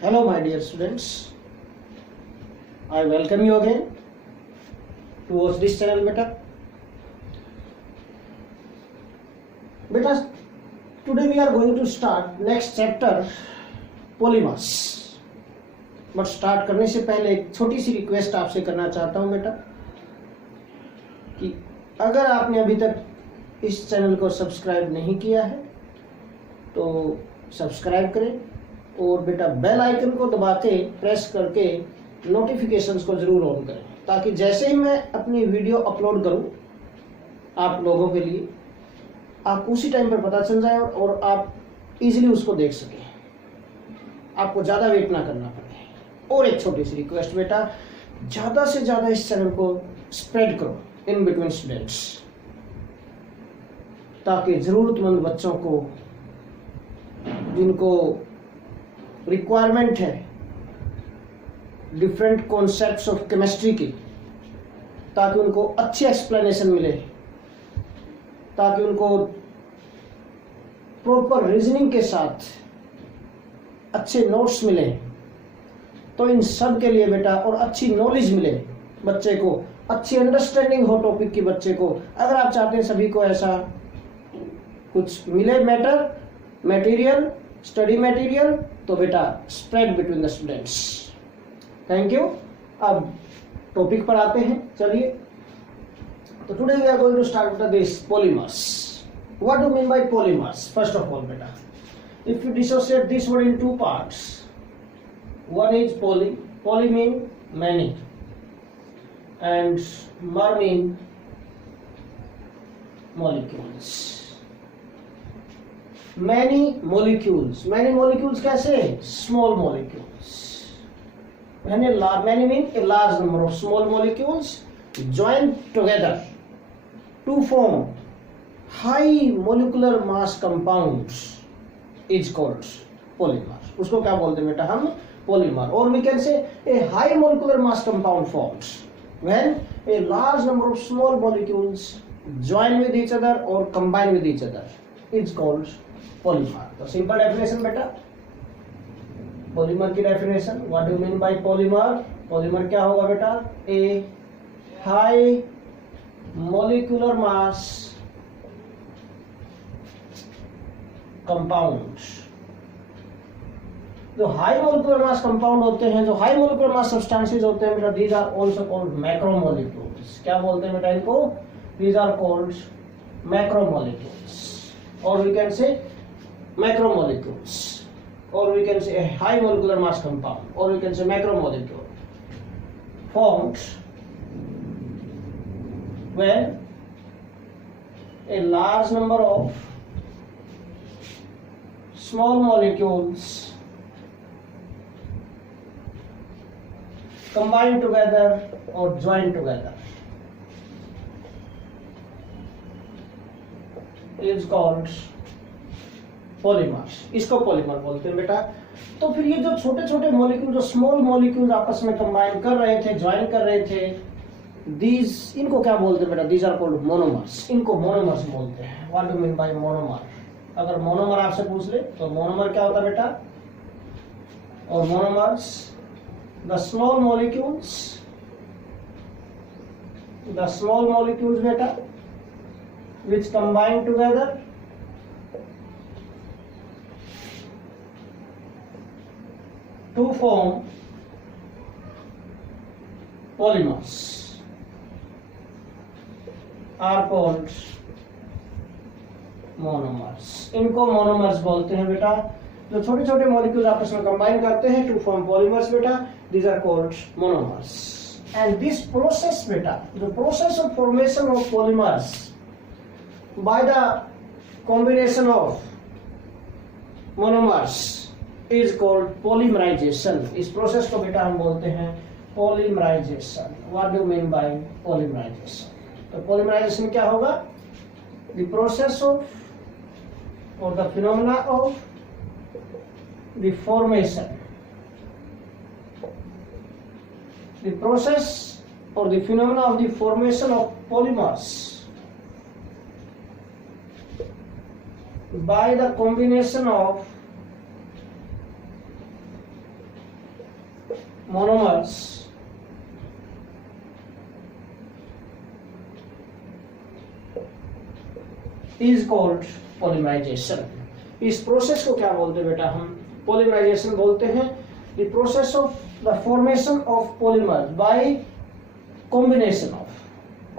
Hello, my dear students. I welcome you again to watch this channel, beta. Beta, today we are going to start next chapter, polymers. But start करने से पहले एक छोटी सी request आपसे करना चाहता हूँ बेटा कि अगर आपने अभी तक इस चैनल को सब्सक्राइब नहीं किया है तो सब्सक्राइब करें और बेटा बेल आइकन को दबा के प्रेस करके नोटिफिकेशंस को ज़रूर ऑन करें ताकि जैसे ही मैं अपनी वीडियो अपलोड करूं आप लोगों के लिए आप उसी टाइम पर पता चल जाए और आप इजीली उसको देख सकें, आपको ज़्यादा वेट ना करना पड़े। और एक छोटी सी रिक्वेस्ट बेटा, ज़्यादा से ज़्यादा इस चैनल को स्प्रेड करो इन बिटवीन स्टूडेंट्स ताकि ज़रूरतमंद बच्चों को जिनको रिक्वायरमेंट है डिफरेंट कॉन्सेप्ट्स ऑफ केमिस्ट्री की, ताकि उनको अच्छी एक्सप्लेनेशन मिले, ताकि उनको प्रॉपर रीजनिंग के साथ अच्छे नोट्स मिले, तो इन सब के लिए बेटा और अच्छी नॉलेज मिले बच्चे को, अच्छी अंडरस्टैंडिंग हो टॉपिक की बच्चे को। अगर आप चाहते हैं सभी को ऐसा कुछ मिले मटेरियल स्टडी मटेरियल, तो बेटा spread between the students. Thank you. अब टॉपिक पर आते हैं, चलिए। तो today we are going to start with this polymers. What do mean by polymers? First of all बेटा, if you dissociate this word in two parts, one is poly mean many and mer mean molecules. Many molecules कैसे? Small molecules. Many mean a large number of small molecules joined together to form high molecular mass compounds is called polymer. उसको क्या बोलते हैं बेटा हम? Polymer. Or we can say a high molecular mass compound forms when a large number of small molecules join with each other or combine with each other. It's called polymer. So simple definition beta. Polymer की definition. What do you mean by polymer? Polymer क्या होगा बेटा? A high molecular mass compound. जो high molecular mass compound होते हैं, जो high molecular मास substances होते हैं बेटा, these are also called macromolecules. क्या बोलते हैं बेटा इनको? दीज आर कॉल्ड मैक्रोमोलिक्यूल्स, और वी कैन से मैक्रोमोलिक्यूल्स, और we can say high molecular mass compound, और we can say macromolecule formed when a large number of small molecules combine together or join together is called polymers. इसको polymer बोलते हैं बेटा। तो फिर ये जो छोटे छोटे मॉलिक्यूल, जो स्मॉल मॉलिक्यूल आपस में कंबाइन कर रहे थे, ज्वाइन कर रहे थे, दीज इनको क्या बोलते हैं बेटा? These are called monomers. इनको मोनोमर्स बोलते हैं। What do mean by monomer? अगर मोनोमर आपसे पूछ ले तो मोनोमर क्या होता है बेटा? और monomers the small molecules beta which combine together to form polymers are called monomers. इनको monomers बोलते हैं बेटा। जो छोटे छोटे मॉलिक्यूल आपस में कंबाइन करते हैं टू फॉर्म पॉलीमर्स बेटा, these are called monomers. And this process beta, the process of formation of polymers by the combination of monomers is called polymerization. इस प्रोसेस को बेटा हम बोलते हैं polymerization. What do you mean by polymerization? तो polymerization क्या होगा? The process of or the phenomena of the formation, the process or the phenomena of the formation of polymers by the combination of monomers is called polymerisation. इस process को क्या बोलते हैं बेटा? हम पॉलीमराइजेशन बोलते हैं। The process of the formation of polymer by combination of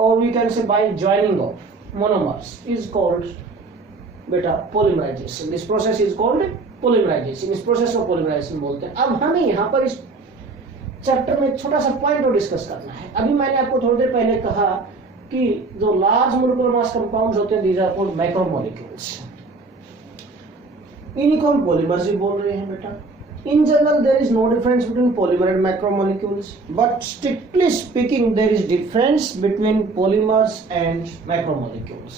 or we can say by joining of monomers is called beta polymerization. This process is called polymerization. इस process को polymerization बोलते हैं। अब हमें यहाँ पर इस चैप्टर में छोटा सा पॉइंट और डिस्कस करना है। अभी मैंने आपको थोड़ी देर पहले कहा कि जो लार्ज मोलिकुलर मास कंपाउंड्स होते हैं दीज आर कॉल्ड मैक्रोमोलिक्यूल्स, इन्हीं को हम पॉलीमर्स भी बोल रहे हैं बेटा। In general, there is no difference between polymer and macromolecules, but strictly speaking, there is difference between polymers and macromolecules.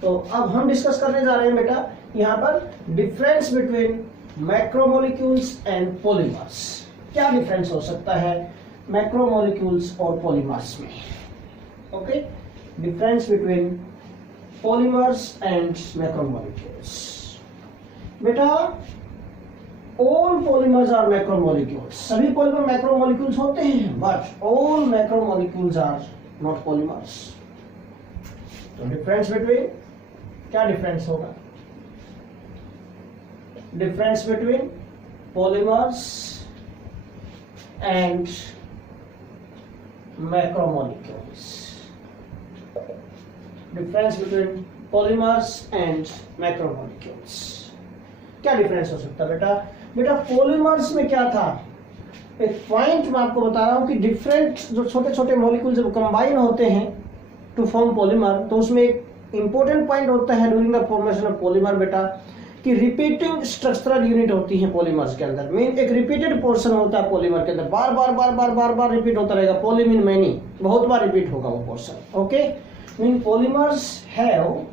तो अब हम डिस्कस करने जा रहे हैं बेटा यहाँ पर difference between macromolecules and polymers. क्या डिफरेंस हो सकता है मैक्रोमोलिक्यूल्स और पॉलीमर्स में? Okay, difference between polymers and macromolecules. बेटा all polymers are macromolecules, सभी पॉलीमर मैक्रोमोलिक्यूल्स होते हैं, but all macromolecules are not polymers। तो डिफरेंस बिटवीन, क्या डिफरेंस होगा? Difference between polymers and macromolecules. Difference between polymers and macromolecules, क्या difference हो सकता है बेटा? बेटा पॉलीमर्स में क्या था, एक पॉइंट मैं आपको बता रहा हूं कि डिफरेंट जो छोटे छोटे मॉलिक्यूल जब कंबाइन होते हैं टू फॉर्म पॉलीमर, तो उसमें एक इंपॉर्टेंट पॉइंट होता है during the formation of polymer बेटा कि रिपीटिंग स्ट्रक्चरल यूनिट होती है पॉलीमर्स के अंदर। मीन एक रिपीटेड पोर्शन होता है पॉलीमर के अंदर, बार बार बार बार बार बार रिपीट होता रहेगा। पॉली मीन मैनी, बहुत बार रिपीट होगा वो portion. Okay, mean polymers have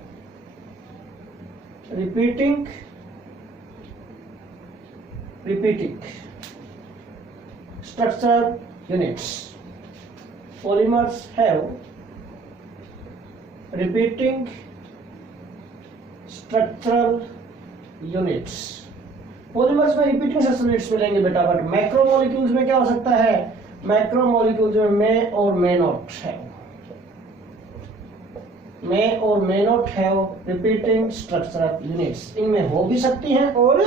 repeating structural units. Polymers have repeating structural units. Polymers में रिपीटिंग स्ट्रक्चरल यूनिट्स मिलेंगे बेटा, बट मैक्रोमोलिक्यूल्स में क्या हो सकता है? मैक्रोमोलिक्यूल्स में मे और मे नॉट है, मे और may not have repeating structural units. इनमें हो भी सकती हैं और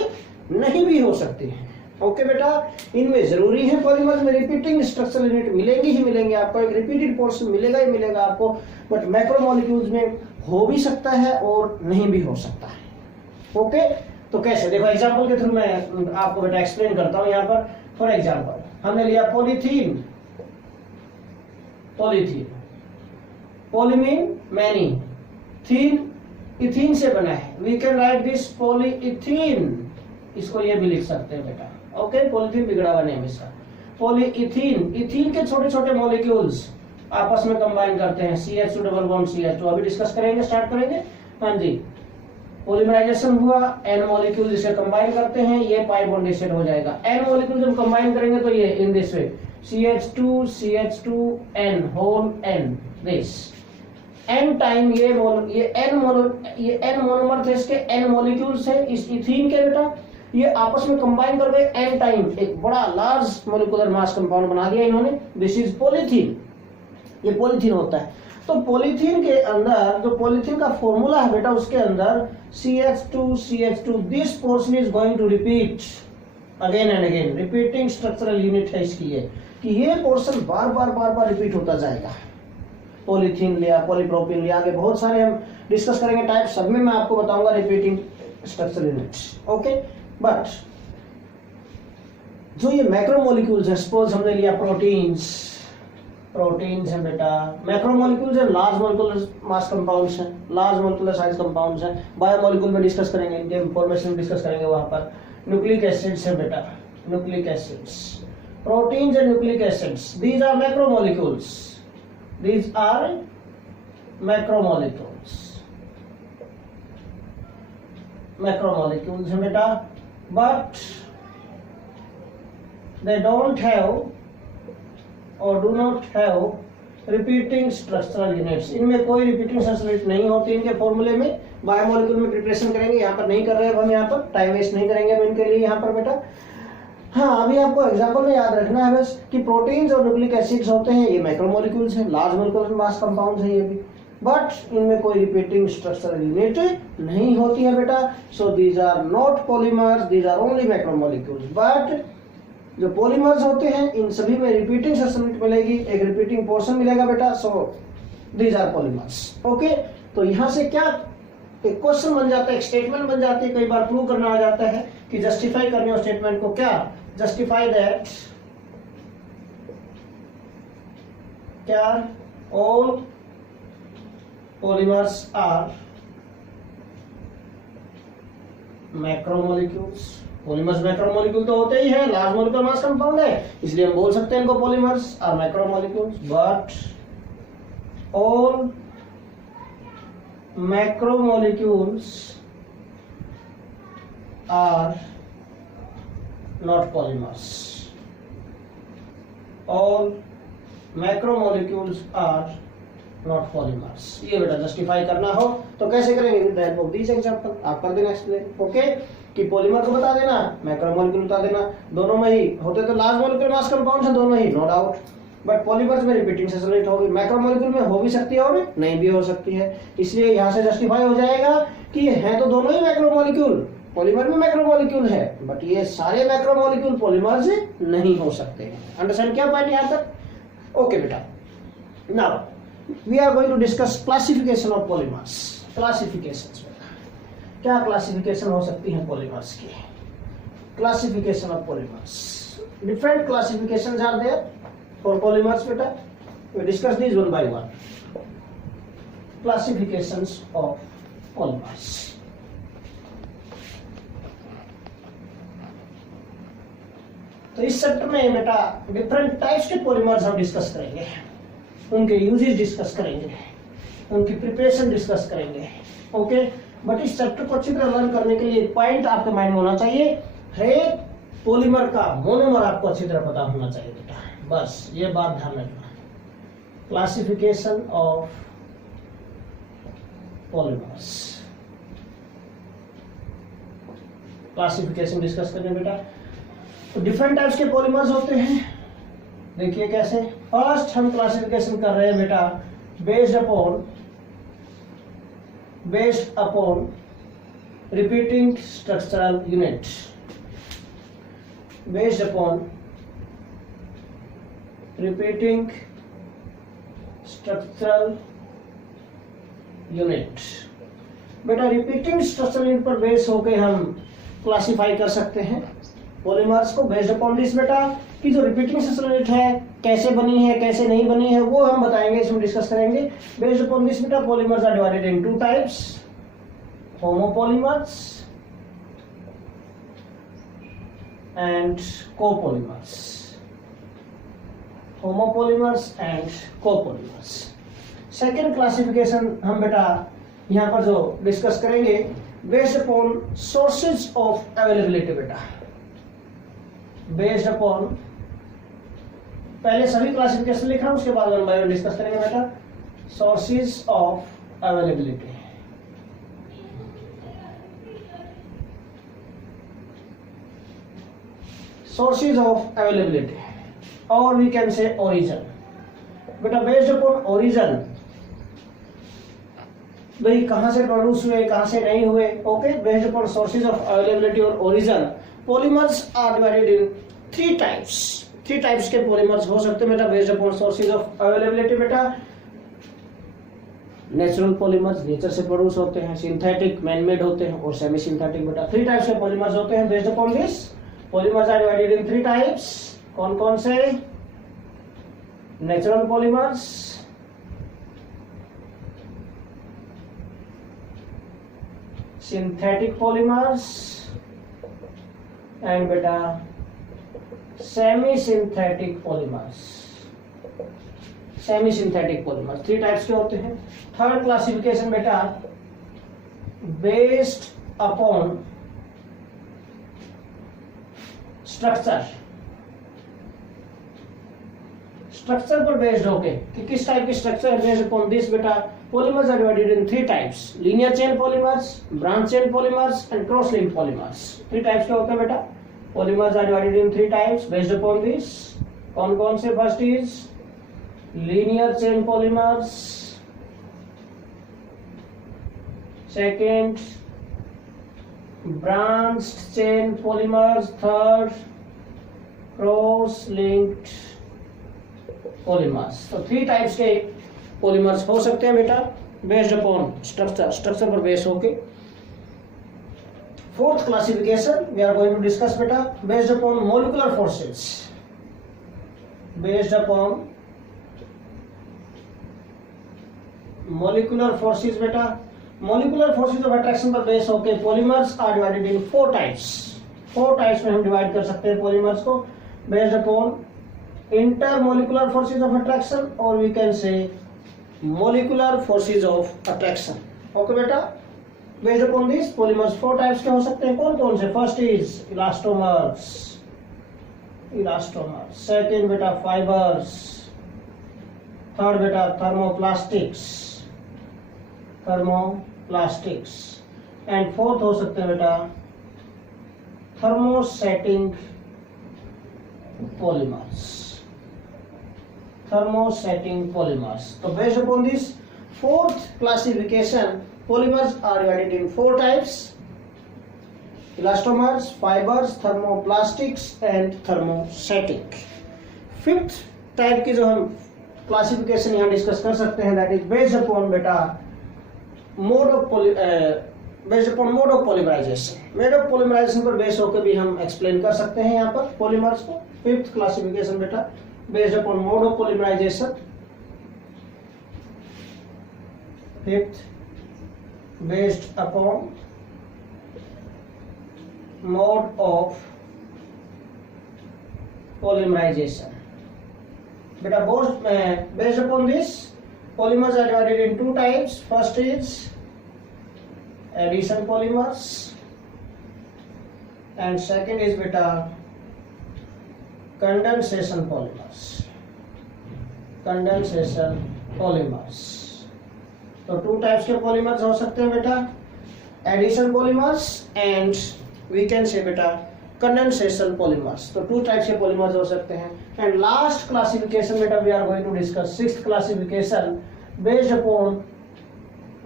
नहीं भी हो सकती हैं। ओके बेटा, इनमें जरूरी है पॉलीमर्स में रिपीटिंग स्ट्रक्चरल यूनिट मिलेंगी ही मिलेंगे आपको, एक रिपीटेड पोर्शन मिलेगा ही मिलेगा आपको, बट मैक्रोमोलिक्यूल्स में हो भी सकता है और नहीं भी हो सकता है। ओके, तो कैसे? देखो एग्जांपल के थ्रू मैं आपको बेटा एक्सप्लेन करता हूं। यहाँ पर फॉर एग्जांपल हमने लिया polythene, poly mean many, thene ethene से बना है, we can write this polyethene, इसको ये भी लिख सकते हैं बेटा। ओके, पॉलीथीन बिगड़ा हुआ नेम इसका, पॉलीइथीन। इथीन के छोटे छोटे मॉलिक्यूल्स आपस में कंबाइन करते हैं, CH2 डबल बॉन्ड CH2, अभी डिस्कस करेंगे, स्टार्ट करेंगे। हाँ जी, पॉलीमराइजेशन हुआ, N मॉलिक्यूल जिसे कंबाइन करते हैं, ये पाई बॉन्ड सेट हो जाएगा। N मॉलिक्यूल जब कंबाइन करेंगे तो ये in this way CH2 CH2 N whole N this N time ये N मोनोमर थे, इसके N मॉलिक्यूल्स है इस इथीन के बेटा, ये आपस में कंबाइन कर गए N टाइम, एक बड़ा लार्ज मोलिकुलर मास कंपाउंड बना दिया इन्होंने। दिस इज पॉलीथीन, ये पॉलीथीन होता है। तो पॉलीथीन के अंदर जो पॉलीथीन का फॉर्मूला है बेटा, उसके अंदर CH2 this portion is going to repeat again and again, repeating structural unit है इसकी ये, कि ये पोर्शन बार बार रिपीट होता जाएगा। पॉलीथीन लिया, पॉलीप्रोपिन लिया, आगे बहुत सारे हम डिस्कस करेंगे टाइप, सब में मैं आपको बताऊंगा repeating structural units. Okay, but जो ये मैक्रोमोलिक्यूल्स है, सपोज हमने लिया प्रोटीन्स है बेटा, मैक्रोमोलिक्यूल्स है, लार्ज मोलिकुलर मास कंपाउंड्स हैं, लार्ज मोलिकुलर साइज कंपाउंड्स हैं। बायोमोलिक्यूल में डिस्कस करेंगे, इनके इंफॉर्मेशन डिस्कस करेंगे वहां पर। न्यूक्लिक एसिड्स है बेटा, nucleic acids, proteins and nucleic acids, these are macromolecules, these are macromolecules है बेटा, but they don't have or do not have repeating structural units। इनमें कोई repeating structural unit नहीं होती इनके फॉर्मूले में। बायोमोलिक्यूल में प्रिपरेशन करेंगे, यहाँ पर नहीं कर रहे हैं हम, यहाँ पर टाइम वेस्ट नहीं करेंगे हम इनके लिए यहाँ पर बेटा। हाँ, अभी आपको एग्जांपल में याद रखना है बस कि प्रोटीन्स और न्यूक्लिक एसिड्स होते हैं, ये मैक्रोमोलिक्यूल्स हैं, लार्ज मॉलिक्यूलर मास कंपाउंड्स हैं ये भी, बट इनमें कोई रिपीटिंग स्ट्रक्चरल यूनिट नहीं होती है बेटा। So these are not polymers, these are only macromolecules. But जो पॉलीमर्स होते हैं इन सभी में रिपीटिंग स्ट्रक्चरल यूनिट मिलेगी, एक रिपीटिंग पोर्शन मिलेगा बेटा। So these are polymers. Okay, तो यहाँ से क्या एक क्वेश्चन बन जाता है, एक स्टेटमेंट बन जाती है, कई बार प्रूव करना आ जाता है कि जस्टिफाई करने उस स्टेटमेंट को, क्या जस्टिफाई दैट क्या all polymers are macromolecules. Polymers macromolecule तो होते ही है, लार्ज मॉलिक्यूलर मास कंपाउंड है, इसलिए हम बोल सकते हैं इनको polymers are macromolecules. But all macromolecules are not polymers. All macromolecules are not polymers. ये बेटा जस्टिफाई करना हो तो कैसे करेंगे? With the help of this example आप कर देना एक्सप्लेन। ओके, कि पॉलीमर को बता देना, मैक्रोमोलिक्यूल बता देना, दोनों में ही होते तो लार्ज मॉलिक्यूलर मास कंपाउंड्स हैं दोनों ही, नो डाउट। बट पॉलीमर्स में रिपीटिंग स्ट्रक्चरल होगी, मैक्रोमोलिक्यूल में हो भी सकती है और नहीं भी हो सकती है, इसलिए यहाँ से जस्टिफाई हो जाएगा कि ये है तो दोनों ही मैक्रोमोलिक्यूल, पॉलीमर में मैक्रोमोलिक्यूल है, बट ये सारे मैक्रोमोलिक्यूल पॉलीमर्स नहीं हो सकते हैं। अंडरस्टैंड क्या पॉइंट यहाँ तक? ओके बेटा, now we are going to discuss classification of polymers. Classifications, क्या क्लासिफिकेशन हो सकती है पॉलीमर्स की? Classification of polymers, different classifications are there for polymers beta. We discuss these one by one. Classifications of polymers. तो इस chapter में बेटा different types के पॉलीमर्स हम डिस्कस करेंगे, उनके यूजेस डिस्कस करेंगे, उनकी प्रिपरेशन डिस्कस करेंगे। ओके, बट इस चैप्टर को अच्छी तरह लर्न करने के लिए पॉइंट आपके माइंड में होना चाहिए, हर एक पॉलीमर का मोनोमर आपको अच्छी तरह पता होना चाहिए बेटा, बस ये बात ध्यान रखना। Classification of polymers, classification discuss करें बेटा। तो डिफरेंट टाइप्स के पॉलीमर्स होते हैं, देखिए कैसे। फर्स्ट हम क्लासिफिकेशन कर रहे हैं बेटा based upon repeating structural unit, based upon repeating structural unit. बेटा रिपीटिंग स्ट्रक्चरल यूनिट पर बेस होकर हम क्लासिफाई कर सकते हैं पॉलीमर्स को, बेस्ड अपॉन दिस बेटा कि जो रिपीटिंग स्ट्रक्चरल यूनिट है कैसे बनी है कैसे नहीं बनी है वो हम बताएंगे, इसमें डिस्कस करेंगे। बेस्ड अपॉन दिस बेटा polymers are divided in two types, homopolymers and copolymers, homopolymers and copolymers। Second classification हम बेटा यहाँ पर जो डिस्कस करेंगे based upon sources of availability बेटा, बेस्ड अपॉन, पहले सभी क्लासिफिकेशन लिख रहा हूं उसके बाद वन बाय वन डिस्कस करेंगे बेटा। Sources of availability, sources of availability or we can say origin बेटा। based upon origin, भाई कहां से प्रोड्यूस हुए कहां से नहीं हुए। Okay, based upon sources of availability और origin polymers are divided in three types। Three types के पॉलीमर्स हो सकते हैं बेटा based upon sources of availability बेटा। नेचुरल पॉलीमर्स नेचर से प्रोड्यूस होते हैं, सिंथेटिक मैन मेड होते हैं और सेमी सिंथेटिक बेटा। थ्री टाइप्स के पॉलीमर्स होते हैं based upon this. Polymers are divided in three types, कौन कौन से? Natural polymers, synthetic polymers and बेटा semi synthetic polymers. Semi synthetic polymers three types के होते हैं। थर्ड क्लासिफिकेशन बेटा बेस्ड अपॉन स्ट्रक्चर, स्ट्रक्चर पर बेस्ड होके कि किस टाइप की स्ट्रक्चर है बेस्ड अपॉन दिस बेटा। Polymers are divided in three types, linear chain polymers, branch chain polymers and cross link polymers. Three types के होते हैं बेटा। Polymers are divided in 3 types based upon this. कौन से? First is linear chain polymers, second branched chain polymers, third cross linked polymers. तो 3 types के polymers हो सकते हैं बेटा based upon structure पर बेस होके. Fourth classification we are going to discuss beta based upon molecular forces. Based upon molecular forces beta, molecular forces of attraction पर base होके polymers are divided in 4 types. 4 types में हम divide कर सकते हैं polymers को based upon intermolecular forces of attraction or we can say molecular forces of attraction. Okay बेटा, based upon this polymers 4 types के हो सकते हैं. कौन से? फर्स्ट इज elastomers, सेकेंड बेटा फाइबर्स, थर्ड बेटा थर्मोप्लास्टिक्स, एंड फोर्थ हो सकते हैं बेटा थर्मोसेटिंग पॉलीमर्स. तो based upon this fourth classification polymers are divided in 4 types: elastomers, fibers, thermoplastics and thermostatic. Fifth type की जो हम क्लासिफिकेशन यहाँ डिस्कस कर सकते हैं that is based upon बेटा mode of polymerization. Mode of polymerization पर बेस होकर भी हम एक्सप्लेन कर सकते हैं यहाँ पर polymers को. फिफ्थ क्लासिफिकेशन बेटा based upon mode of polymerization. Fifth based upon mode of polymerization. Beta based upon this polymers are divided in 2 types. First is addition polymers and second is beta condensation polymers. तो 2 types के polymers हो सकते हैं बेटा, addition polymers and we can say बेटा condensation polymers. तो 2 types के polymers हो सकते हैं. एंड लास्ट क्लासिफिकेशन बेटा we are going to discuss sixth classification based upon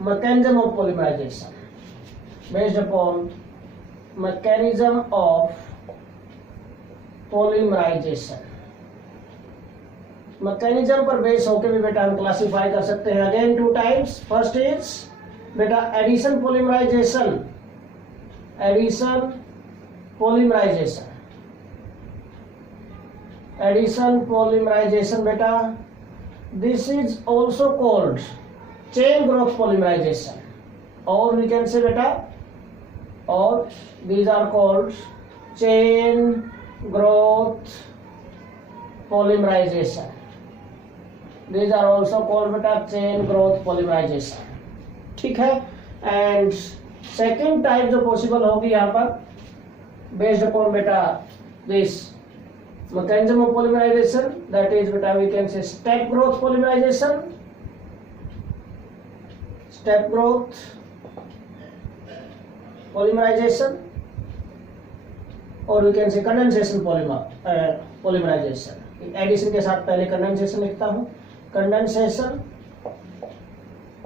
mechanism of polymerization. Mechanism पर बेस होकर भी बेटा हम क्लासिफाई कर सकते हैं. Again 2 types. फर्स्ट इज बेटा एडिशन पॉलीमराइजेशन बेटा this is also called chain growth polymerization और वी कैन से बेटा और these are called chain growth polymerization. These are also called beta chain growth polymerization. ठीक है. एंड सेकेंड टाइप जो possible होगी यहाँ पर बेस्ड अपॉन बेटा this mechanism of polymerization that is बेटा we can say step growth polymerization और we can say condensation polymerization. Addition के साथ पहले कंडेंसेशन लिखता हूं. कंडेंसेशन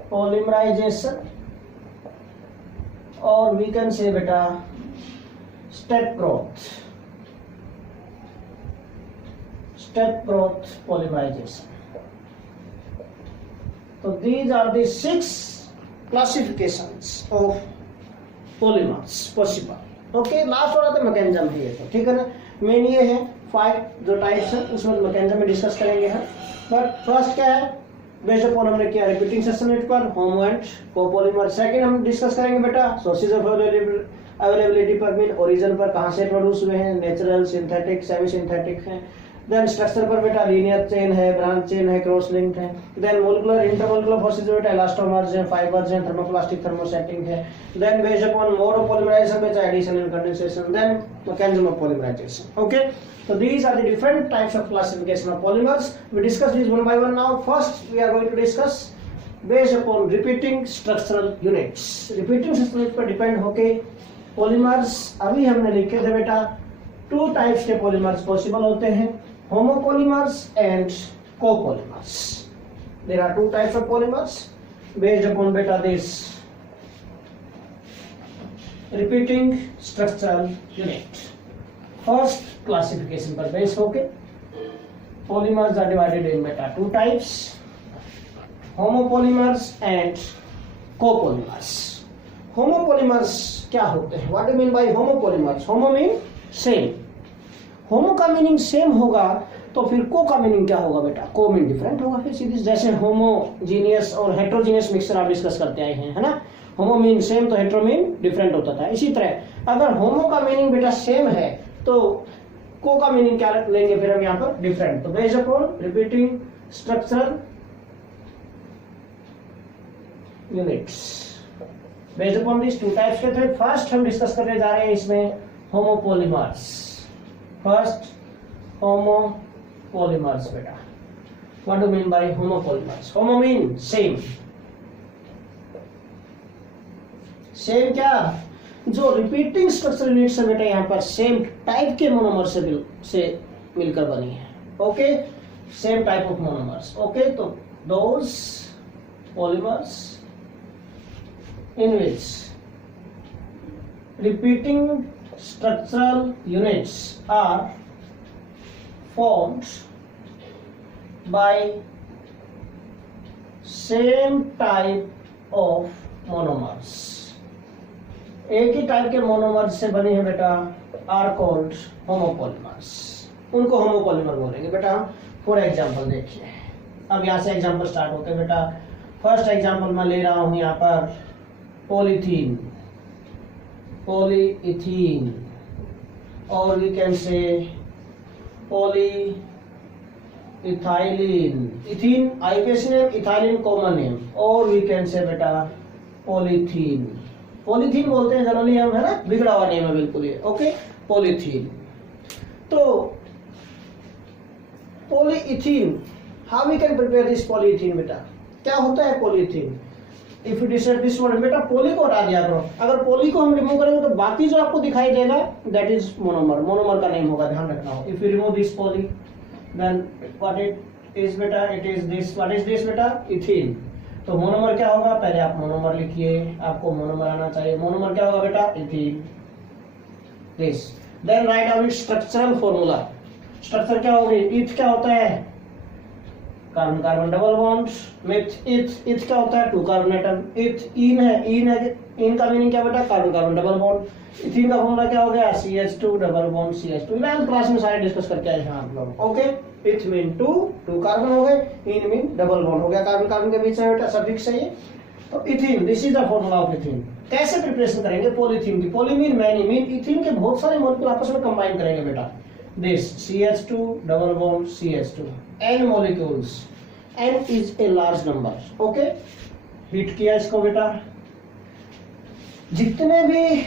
पॉलीमराइजेशन और वी कैन से बेटा स्टेप ग्रोथ पॉलीमराइजेशन. तो these are the 6 classifications of polymers possible. Okay, last वाला तो मैकेनिज्म है. तो ठीक है ना, मेन ये है 5 जो टाइप्स है उसमें मैकेनिज्म में डिस्कस करेंगे हम. बट फर्स्ट क्या है बेस्ड अपॉन हमने किया रिपीटिंग सेशन रेट पर होमो एंड कोपॉलीमर. सेकंड हम डिस्कस करेंगे बेटा सोर्सेज ऑफ अवेलेबिलिटी पर मीन ओरिजिन पर कहां से प्रोड्यूस हुए हैं, नेचुरल, सिंथेटिक, सेमी सिंथेटिक है. देन स्ट्रक्चर पर बेटा लीनियर चेन है, ब्रांच चेन है, क्रॉस लिंक्ड है. देन मोलिकुलर इंटरमोलिकुलर फोर्सेज बेटा इलास्टोमर्स है, फाइबर्स है, थर्मोप्लास्टिक, थर्मोसेटिंग है. Then based upon mode of polymerization बेटा addition and condensation. Then mechanism of polymerization. Okay, so these are the different types of classification of polymers. We discuss these one by one now. First we are going to discuss based upon repeating structural units. Repeating structural unit पर depend होके polymers अभी हमने लिखे थे बेटा two types के polymers possible होते हैं, homopolymers and copolymers. There are two types of polymers based upon बेटा this repeating structural unit. First classification पर बेस होके polymers are divided in beta two types, homopolymers and copolymers। homopolymers क्या होते हैं? What do you mean by homopolymers? homo mean same, homo का meaning same होगा तो फिर को का मीनिंग क्या होगा बेटा? को मीन डिफरेंट होगा। फिर सीधे जैसे होमोजीनियस और हेट्रोजीनियस मिक्सचर आप डिस्कस करते आए हैं, है ना? होमो मीन सेम तो हेट्रो मीन डिफरेंट होता था। इसी तरह अगर होमो का मीनिंग बेटा सेम है तो को का मीनिंग क्या लेंगे फिर हम यहाँ पर? डिफरेंट। तो based upon repeating structural units, based upon this to types के थे। फर्स्ट हम डिस्कस करने जा रहे हैं इसमें होमोपॉलीमर्स। फर्स्ट होमोपॉलीमर्स बेटा, what do mean bye homopolymers? Homo mean same, same क्या? जो रिपीटिंग स्ट्रक्चरल यूनिट्स है बेटा यहाँ पर सेम टाइप के मोनोमर से मिलकर बनी है। Okay, same type of monomers. Okay, तो those polymers in which repeating structural units are formed by same type of monomers, एक ही टाइप के मोनोमर्स से बने हैं बेटा, आर कॉल्ड होमोपॉलीमर्स। उनको होमोपॉलीमर बोलेंगे बेटा। फॉर एग्जांपल देखिए, अब यहाँ से एग्जांपल स्टार्ट होते हैं बेटा। फर्स्ट एग्जांपल मैं ले रहा हूं यहाँ पर पॉलीथीन, पॉलीइथीन, और we can say poly ethylene. Ethene IUPAC name, ethylene common name, और वी कैन से बेटा पॉलीथीन। पॉलीथीन बोलते हैं जनरली हम, है ना? बिगड़ा हुआ नेम है बिल्कुल ये। Okay, polythene. तो polyethene, how we can prepare this polyethene बेटा? क्या होता है polyethene? If you decide this word बेटा, पॉली को हटा दिया करो। अगर पॉली को हम रिमूव करेंगे तो बाकी जो आपको दिखाई देगा दैट इज मोनोमर। मोनोमर का नेम होगा, ध्यान रखना हो। If you remove this poly then what it is बेटा? It is this. What is this बेटा? इथीन। तो मोनोमर क्या होगा? पहले आप मोनोमर लिखिए, आपको मोनोमर आना चाहिए। मोनोमर क्या होगा बेटा? Ethene. This. Then write down its structural formula. Structure क्या होगी? इथ क्या होता है? Carbon carbon double bond. Meth eth, eth क्या होता है? Two carbon atom. इथ इन है, इन है, इन का मीनिंग क्या बेटा? Carbon carbon double bond. Ethene का फॉर्मूला क्या हो गया? CH2 double bond CH2। Eleventh class में सारे डिस्कस करके आए हैं आप लोग। ओके, इथ मीन टू, टू कार्बन हो गए, इन मीन डबल बॉन्ड हो गया, कार्बन कार्बन के बीच में बेटा सफिक्स है ये। तो ethene, this is the formula of ethene. कैसे प्रिपरेशन करेंगे पॉलीथीन की? Poly mean many, mean ethene के बहुत सारे मॉलिक्यूल आपस में कंबाइन करेंगे बेटा। This CH2 double bond CH2, n molecules, n is a large number. Okay, heat किया इसको बेटा। जितने भी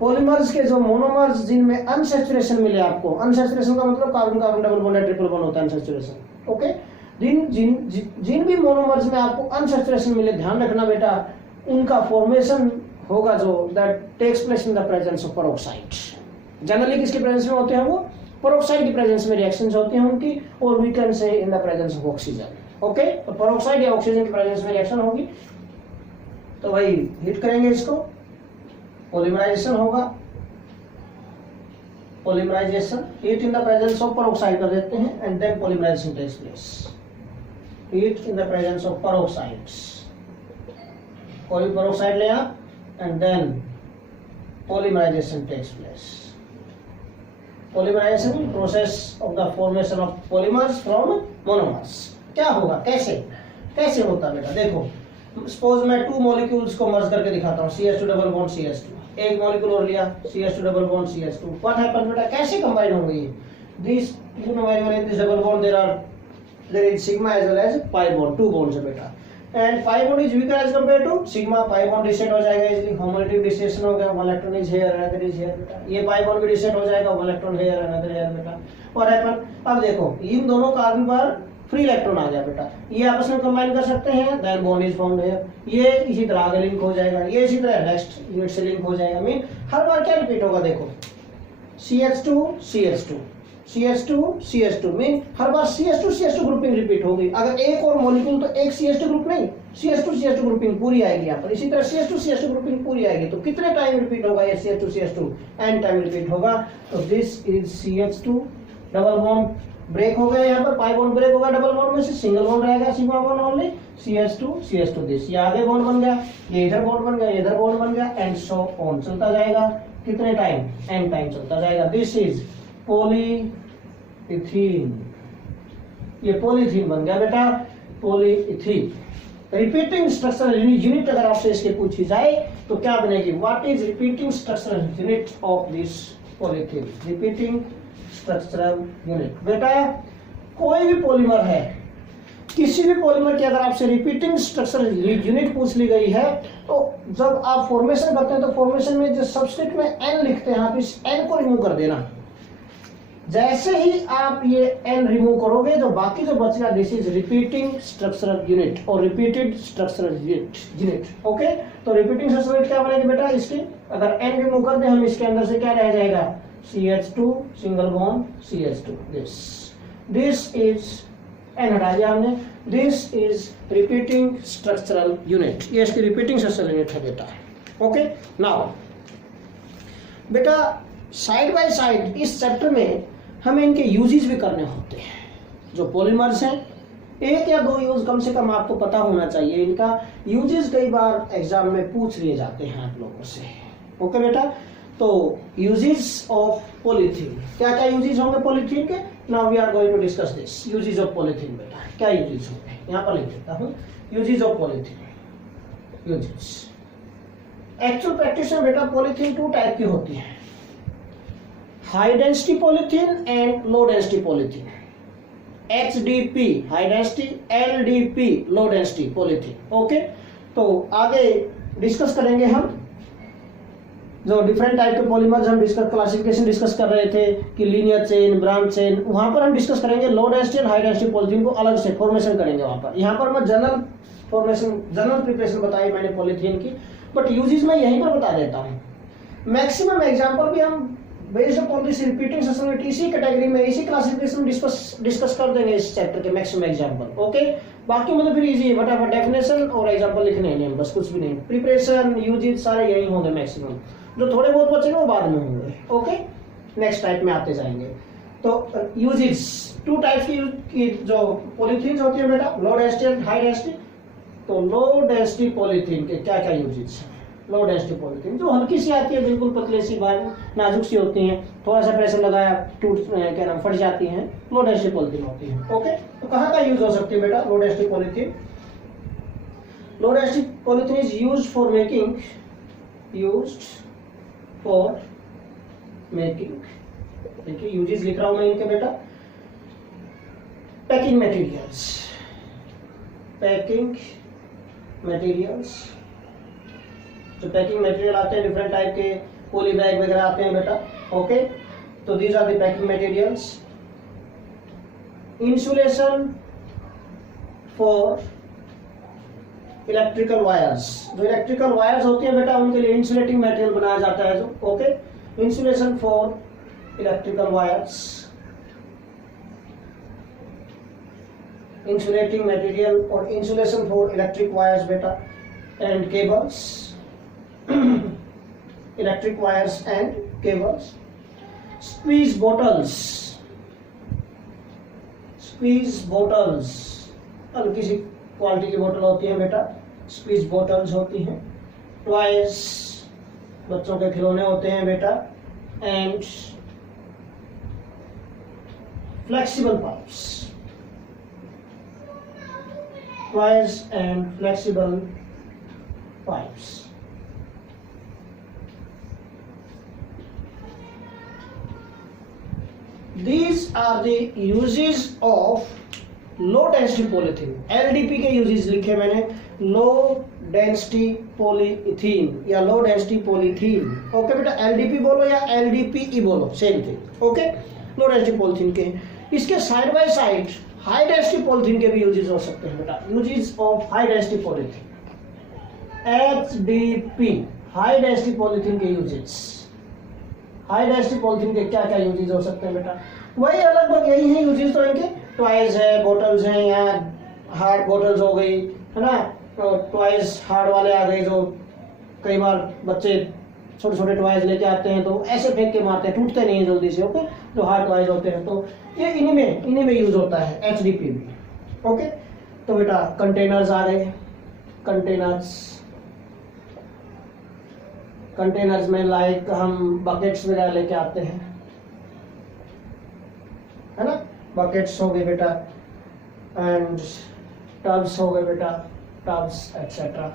पॉलीमर्स के जो मोनोमर्स जिनमें अनसैचुरेशन मिले आपको, अनसैचुरेशन का मतलब कार्बन कार्बन डबल बॉन्ड या ट्रिपल बॉन्ड होता है अनसैचुरेशन। ओके, जिन भी मोनोमर्स में आपको अनसैचुरेशन मिले, ध्यान रखना बेटा, उनका फॉर्मेशन होगा जो that takes place in the presence of peroxide. Generally किसके प्रेजेंस में होते हैं वो? पेरोक्साइड की प्रेजेंस में रिएक्शंस होती हैं उनकी, और we can say in the presence of oxygen. Okay, तो पेरोक्साइड या ऑक्सीजन की प्रेजेंस में रिएक्शन होगी, तो वही हीट करेंगे इसको, पॉलीमराइजेशन होगा। Polymerisation, heat in the presence of peroxide कर देते हैं, and then polymerisation takes place. Heat in the presence of peroxides, कोई पेरोक्साइड ले आप, and then polymerisation takes place. Polymerisation process of the formation of polymers from monomers. क्या होगा? कैसे कैसे होता है बेटा? देखो, सपोज मैं टू मॉलिक्यूल्स को मर्ज करके दिखाता हूँ, CH2 डबल बॉन्ड CH2, एक मॉलिक्यूल और लिया CH2 double bond CH2। What happens बेटा? कैसे कंबाइन होंगे ये? This, you know very well, in this double bond there is sigma as well as pi bond, two bonds है बेटा, and pi bond is weaker as compare to sigma. Pi bond डिसेट हो जाएगा easily, homolytic डिसेशन हो गया, one electron is here, another is here बेटा। ये पाई बॉन्ड भी डिसेट हो जाएगा, one electron here, another here बेटा। और हैपन, अब देखो इन दोनों कार्बन पर फ्री इलेक्ट्रॉन आ गया बेटा, ये आपस में कंबाइन कर सकते हैं, दैट बॉन्ड इज फॉर्म्ड है। ये इसी तरह आगे लिंक हो जाएगा, ये इसी तरह नेक्स्ट यूनिट से लिंक हो जाएगा। मीन हर बार क्या रिपीट होगा, देखो CH2 CH2 CH2 CH2 mean हर बार CH2 CH2 ग्रुपिंग रिपीट होगी। अगर एक और मॉलिक्यूल तो एक CH2 ग्रुप नहीं, CH2 CH2 ग्रुपिंग पूरी आएगी यहाँ पर। इसी तरह CH2 CH2 ग्रुपिंग पूरी आएगी। तो कितने टाइम रिपीट होगा ये CH2 CH2? n time repeat होगा। तो this is CH2, double bond break हो गया, यहाँ पर पाई बॉन्ड ब्रेक होगा, डबल बॉन्ड में से सिंगल बॉन्ड रहेगा, sigma bond only, CH2 CH2 this, ये आगे बॉन्ड बन गया, ये इधर बॉन्ड बन गया, ये इधर बॉन्ड बन गया, एंड सो ऑन चलता जाएगा। कितने टाइम? n टाइम चलता जाएगा। दिस इज पॉलीइथीन, ये पॉलीथीन बन गया बेटा, पॉलीइथीन। रिपीटिंग स्ट्रक्चरल यूनिट अगर आपसे इसके पूछी जाए तो क्या बनेगी? What is repeating structural unit of this polythene? Repeating structural unit बेटा, कोई भी पॉलीमर है, किसी भी पॉलीमर की अगर आपसे रिपीटिंग स्ट्रक्चरल यूनिट पूछ ली गई है तो जब आप फॉर्मेशन करते हैं तो फॉर्मेशन में जो सबस्क्रिप्ट में n लिखते हैं आप इस n को रिमूव कर देना। जैसे ही आप ये n रिमूव करोगे तो बाकी जो बचेगा this is repeating structural unit और रिपीटेड स्ट्रक्चरल यूनिट। ओके, तो रिपीटिंग स्ट्रक्चरल यूनिट क्या बनेगी बेटा इसकी? अगर n रिमूव कर दे हम, इसके अंदर से क्या रह जाएगा? CH2 single bond CH2 this is n हटा दिया हमने। This is repeating structural unit, ये इसकी रिपीटिंग स्ट्रक्चरल यूनिट है बेटा। ओके, नाउ बेटा साइड बाय साइड इस चैप्टर में हमें इनके यूजेस भी करने होते हैं। जो पॉलीमर्स हैं, एक या दो यूज कम से कम आपको पता होना चाहिए। इनका यूजेस कई बार एग्जाम में पूछ लिए जाते हैं आप लोगों से। ओके बेटा, तो यूजेस ऑफ पॉलीथीन, क्या क्या यूजेस होंगे पॉलीथीन के? Now we are going to discuss this uses of polythene. बेटा क्या यूजेस होंगे, यहाँ पर लिख देता हूँ uses of polythene. Uses actual practice में बेटा पॉलीथीन 2 टाइप की होती है, high density polythene and low density polythene. HDP high density, LDP low density polythene. Okay, तो आगे डिस्कस करेंगे हम जो डिफरेंट टाइप के पॉलीमर्स हम क्लासिफिकेशन डिस्कस कर रहे थे कि लीनियर चेन, ब्रांच चेन, वहां पर हम डिस्कस करेंगे लो डेंसिटी और हाई डेंसिटी पॉलीथीन को अलग से फॉर्मेशन करेंगे वहां पर। यहाँ पर मैं जनरल फॉर्मेशन, जनरल प्रिपरेशन बताई मैंने पॉलीथीन की, बट यूजेस मैं यहीं पर बता देता हूँ। मैक्सिमम एग्जाम्पल भी हम based upon this repeating structural इसी कैटेगरी में, इसी क्लासिफिकेशन डिस्कस कर देंगे इस चैप्टर के मैक्सिमम एग्जाम्पल। ओके, बाकी मतलब फिर इजी है, फटाफट डेफिनेशन और एग्जाम्पल लिखने हैं बस, कुछ भी नहीं। प्रिपरेशन यूजेस सारे यही होंगे मैक्सिमम, जो थोड़े बहुत बचेंगे वो बाद में होंगे। ओके, नेक्स्ट टाइप में आते जाएंगे। तो यूजेस 2 टाइप्स की जो पॉलीथीन होती है बेटा, लो डेंसिटी और हाई डेंसिटी। तो लो डेंसिटी पॉलीथीन के क्या क्या यूजेस हैं? लो डेंसिटी पॉलीथीन जो हल्की सी आती है, बिल्कुल पतली सी, नाजुक सी होती हैं, थोड़ा सा प्रेशर लगाया क्या नाम फट जाती हैं, लो डेंसिटी पॉलीथीन होती है। ओके, तो कहाँ का यूज हो सकती है बेटा low density polythene? Low density polythene is used for making, देखिए यूजेस लिख रहा हूं मैं इनके बेटा। पैकिंग मटेरियल्स, जो पैकिंग मटेरियल आते हैं डिफरेंट टाइप के, पॉली बैग वगैरह आते हैं बेटा। ओके, तो these are the packing materials. Insulation for electrical wires, जो इलेक्ट्रिकल वायर्स होती है बेटा उनके लिए इंसुलेटिंग मटेरियल बनाया जाता है जो। Okay, insulation for electrical wires, insulating material और इंसुलेशन फॉर इलेक्ट्रिक वायर्स बेटा, and cables, electric wires and cables. Squeeze bottles, हल्की सी क्वालिटी की बोतल होती है बेटा, स्क्वीज बोटल्स होती हैं। टॉयज, बच्चों के खिलौने होते हैं बेटा, and flexible pipes, toys and flexible pipes. These are the uses of low density polythene। LDP के uses लिखे मैंने, low density polyethylene या low density polythene। ओके बेटा, LDP बोलो या LDPE बोलो, same thing. Okay, low density polythene के इसके side by side high density polythene के भी यूजेस हो सकते हैं बेटा। Uses of high density polythene, HDP, high density polythene के यूजेस। हाई डेंसिटी पॉलिथीन के क्या क्या यूजेस हो सकते हैं बेटा? वही लगभग यही है यूजेस तो इनके। टॉयज है, बोटल्स हैं, या हार्ड बोटल्स हो गई, है ना, टॉयज हार्ड वाले आ गए जो कई बार बच्चे छोटे छोटे टॉयज लेके आते हैं तो ऐसे फेंक के मारते हैं, टूटते नहीं है जल्दी से। ओके, जो हार्ड टॉयज होते हैं तो ये इन्हीं में यूज होता है, HDP भी। ओके, तो बेटा कंटेनर्स आ गए। कंटेनर्स में लाइक हम बकेट्स वगैरह लेके आते हैं, है ना, बकेट्स हो गए बेटा, एंड टब्स हो गए बेटा, टब्स एक्सेट्रा।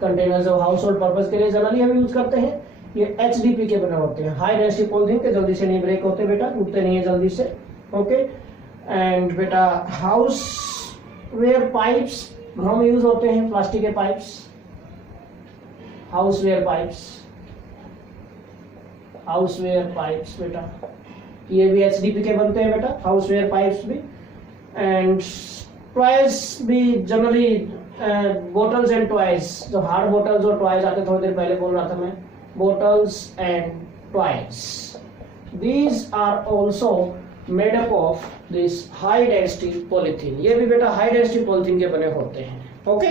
कंटेनर्स जो हाउस होल्ड पर्पज के लिए जनरली हम यूज करते हैं, ये HDP के बने होते हैं, हाई डेंसिटी पॉलिथीन के, जल्दी से नहीं ब्रेक होते बेटा, टूटते नहीं है जल्दी से। ओके, एंड बेटा हाउस वेयर पाइप्स घरों में यूज होते हैं, प्लास्टिक के पाइप्स, हाउस वेयर पाइप्स बेटा, ये भी HDP के बनते हैं बेटा, हाउस वेयर पाइप्स भी। एंड टॉयज भी जनरली बोटल्स एंड टॉयज, जो हार्ड बोटल्स और टॉयज आते, थोड़ी देर पहले बोल रहा था मैं, bottles and toys, these are also made up of this high density polythene. ये भी बेटा हाई डेंसिटी पॉलिथीन के बने होते हैं। ओके,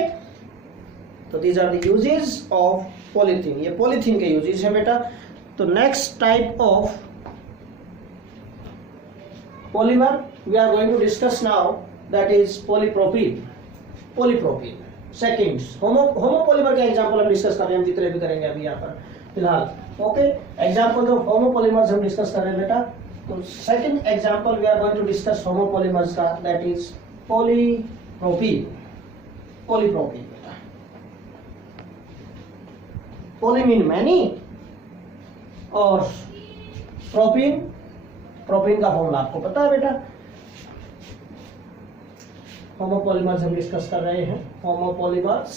तो these are the uses of polythene, ये पॉलिथीन के यूजेस हैं बेटा। तो next type of polymer we are going to discuss now, that is polypropylene। Second homopolymer का एग्जांपल हम डिस्कस कर रहे हैं, हम जितने भी करेंगे अभी यहाँ पर फिलहाल। ओके, एग्जांपल जो होमोपॉलीमर्स हम डिस्कस कर रहे हैं बेटा, तो second example we are going to discuss homopolymers का, दैट इज पॉलीप्रोपीन बेटा। पोली मीन मैनी और प्रोपीन का फॉर्मूला आपको पता है बेटा। होमोपॉलीमर्स हम डिस्कस कर रहे हैं, homopolymers.